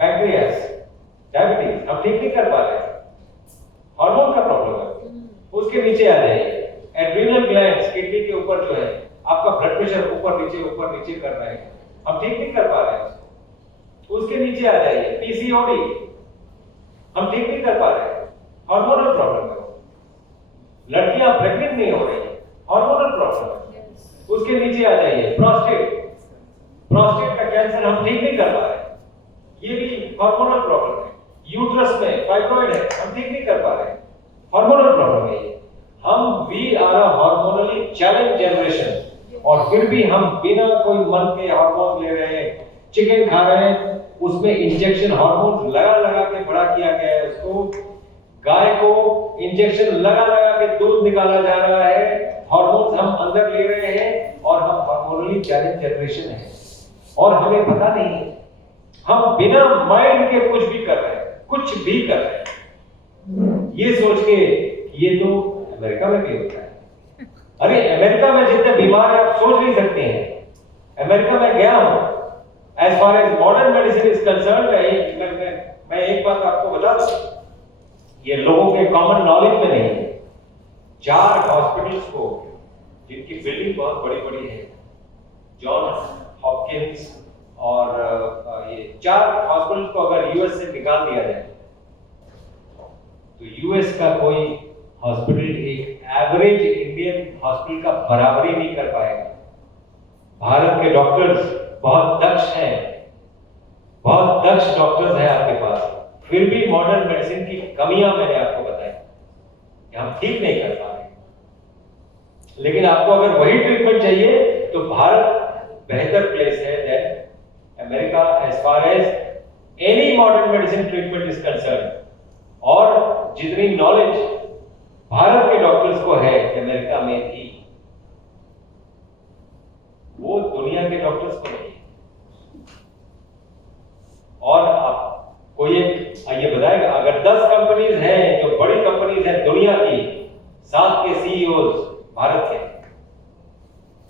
पैंक्रियास, डायबिटीज हम ठीक नहीं कर पा रहे हैं, हार्मोन का प्रॉब्लम है। उसके नीचे आ जाइए, एड्रिनल ग्लैंड्स, किडनी के ऊपर जो है आपका ब्लड प्रेशर ऊपर नीचे कर रहे हैं, हम ठीक नहीं कर पा रहे हैं। उसके नीचे आ जाइए, पीसीओडी हम ठीक नहीं कर पा रहे हैं, हार्मोनल प्रॉब्लम है। लड़कियां प्रेग्नेंट नहीं हो रही, हार्मोनल प्रॉब्लम है। उसके नीचे आ जाइए, प्रोस्टेट का कैंसर हम ठीक नहीं कर पा रहे, ये भी हार्मोनल प्रॉब्लम है। यूट्रस में फाइब्रॉइड है, हम ठीक नहीं कर पा रहे, हार्मोनल प्रॉब्लम है। हम we are a hormonally challenge generation, और फिर भी हम बिना कोई मन के हार्मोन ले रहे हैं। चिकन खा रहे हैं, उसमें इंजेक्शन हार्मोन लगा के बड़ा किया गया है उसको। गाय को इंजेक्शन लगा के दूध निकाला जा रहा है, हार्मोन्स हम अंदर ले रहे हैं, और हम हार्मोनली चैलेंज जनरेशन है, और हमें पता नहीं है। हम बिना माइंड के कुछ भी कर रहे हैं, कुछ भी कर रहे हैं, ये सोच के ये तो अमेरिका में भी होता है। अरे अमेरिका में जितने बीमार हैं आप सोच नहीं सकते हैं। अमेरिका में गया हूं, as far as modern medicine is concern, मैं एक बात आपको बता दूं, ये लोगों के कॉमन नॉलेज में नहीं है। 4 हॉस्पिटल्स को, जिनकी बिल्डिंग बहुत बड़ी है, जॉन हॉपकिंस और ये 4 हॉस्पिटल्स को अगर यूएस से निकाल दिया जाए तो यूएस का कोई हॉस्पिटल एक एवरेज इंडियन हॉस्पिटल का बराबरी नहीं कर पाएगा। भारत के डॉक्टर्स बहुत दक्ष हैं, बहुत दक्ष डॉक्टर्स हैं आपके पास, फिर भी मॉडर्न मेडिसिन की कमियां मैंने आपको बताई कि हम ठीक नहीं कर पा रहे। लेकिन आपको अगर वही ट्रीटमेंट चाहिए तो भारत बेहतर प्लेस है than America as far as any modern medicine treatment is concern. और जितनी नॉलेज भारत के डॉक्टर्स को है अमेरिका में थी, वो दुनिया के डॉक्टर्स को नहीं है। और आप कोई एक ये बताएगा, अगर 10 कंपनीज हैं जो बड़ी कंपनीज हैं दुनिया की, 7 के सीईओज भारत के।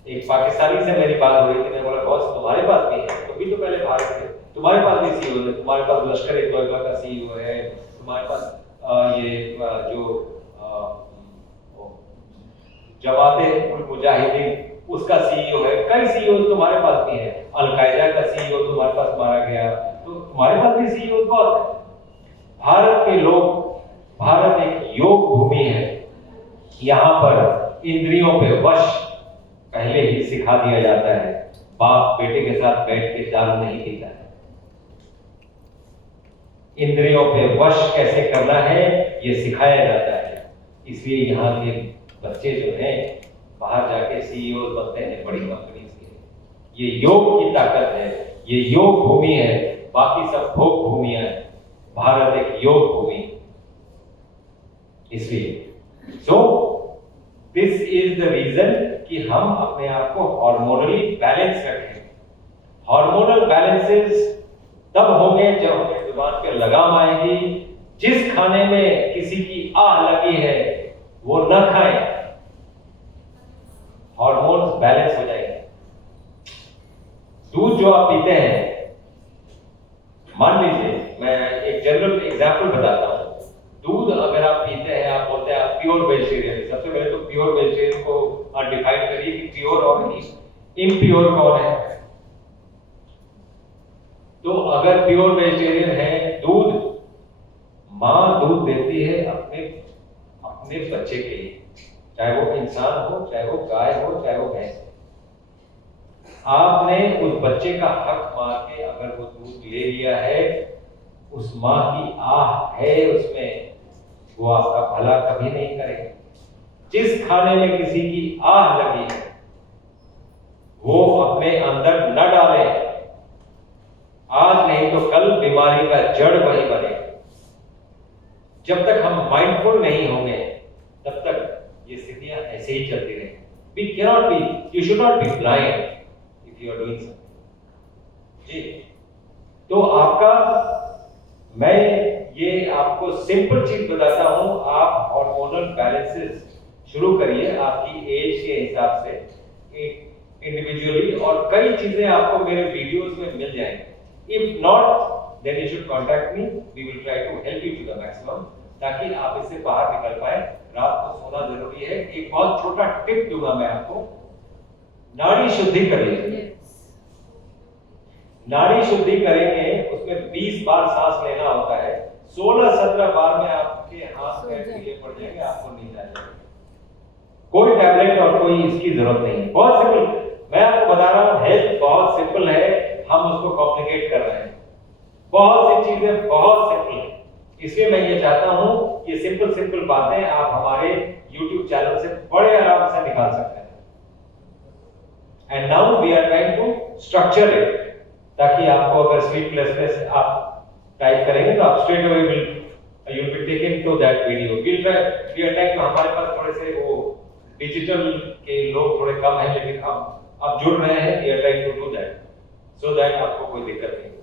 एक पाकिस्तानी से मेरी बात हो रही थी, मैंने बोला बॉस तुम्हारे पास भी है, तो भी तो पहले भारत के, तुम्हारे पास भी सीईओ है, तुम्हारे पास लश्कर ए तोयबा का सीईओ है, तुम्हारे पास जो जमाते उल मुजाहिदीन उसका सीईओ है, कई सीईओ तुम्हारे पास भी है, अल-कायदा का सीईओ तुम्हारे पास मारा गया, तो तुम्हारे पास भी सीईओ बहुत है। भारत के लोग, भारत एक योग भूमि है, यहाँ पर इंद्रियों पे वश पहले ही सिखा दिया जाता है। बाप बेटे के साथ बैठ के दारू नहीं पीता है। इंद्रियों पे वश कैसे करना है ये सिखाया जाता है। इसलिए यहाँ के बच्चे जो हैं बाहर जाके सीईओ बनते हैं बड़ी कंपनीज के। ये योग की ताकत है, ये योग भूमि है, बाकी सब भोग भूमियां हैं, भारत एक योग भूमि। इसलिए so this is the reason कि हम अपने आप को हार्मोनली बैलेंस रखें। हार्मोनल बैलेंसेस तब होंगे जब हमें जुबान पे लगाम आएगी। जिस खाने में किसी की आह लगी है वो न खाएं, हार्मोन्स बैलेंस हो जाएंगे। दूध जो आप पीते हैं, मान लीजिए मैं एक जनरल एग्जांपल बताता हूं, दूध अगर आप पीते हैं, आप बोलते हैं आप प्योर वेजिटेरियन। सबसे पहले तो प्योर वेजिटेरियन को डिफाइन करिए कि प्योर और इम्प्योर कौन है। तो अगर प्योर वेजिटेरियन है, मां दूध देती है अपने बच्चे के लिए, चाहे वो इंसान हो, चाहे वो गाय हो, चाहे वो भैंस हो। आपने उस बच्चे का हक मार के अगर वो दूध ले लिया है, उस मां की आह है उसमें, वो आपका भला कभी नहीं करेगा। जिस खाने में किसी की आह लगी है वो अपने अंदर न डाले, आज नहीं तो कल बीमारी का जड़ वही बनेगा। जब तक हम माइंडफुल नहीं होंगे तब तक ये स्थितियां ऐसे ही चलती रहेंगी। We cannot be, you should not be blind if you are doing something। जी, तो मैं ये आपको सिंपल चीज बताता हूं, आप हार्मोनल बैलेंसेस शुरू करिए आपकी एज के हिसाब से इंडिविजुअली, और कई चीजें आपको मेरे वीडियोस में मिल जाएंगी। If not, then you should contact me. We will try to help you to the maximum, ताकि आप इससे बाहर निकल पाए। रात को सोना जरूरी है। एक बहुत छोटा टिप दूंगा मैं आपको, नाड़ी शुद्धि करिए। नाड़ी शुद्धि करेंगे, उसमें 20 बार सांस लेना होता है। 16-17 बार में आपके हाथ पैर पीले पड़ जाएंगे, आपको नींद आ जाएगी। कोई टैबलेट और कोई इसकी जरूरत नहीं है, बहुत सिंपल। मैं आपको बता रहा हूँ, हेल्थ बहुत सिंपल है, हम उसको कॉम्प्लिकेट कर रहे हैं। बहुत सी चीजें बहुत सिंपल है, इसलिए मैं ये चाहता हूं कि सिंपल बातें आप हमारे YouTube चैनल से बड़े आराम से निकाल सकते हैं। And now we are trying to structure it, ताकि आपको अगर स्लीपलेसनेस आप टाइप करेंगे तो आप straight away you will take into that video. We are trying, हमारे पास थोड़े से वो डिजिटल के लोग थोड़े कम हैं, लेकिन अब जुड़ रहे हैं। We are trying to do that so that आपको कोई दिक्कत नहीं।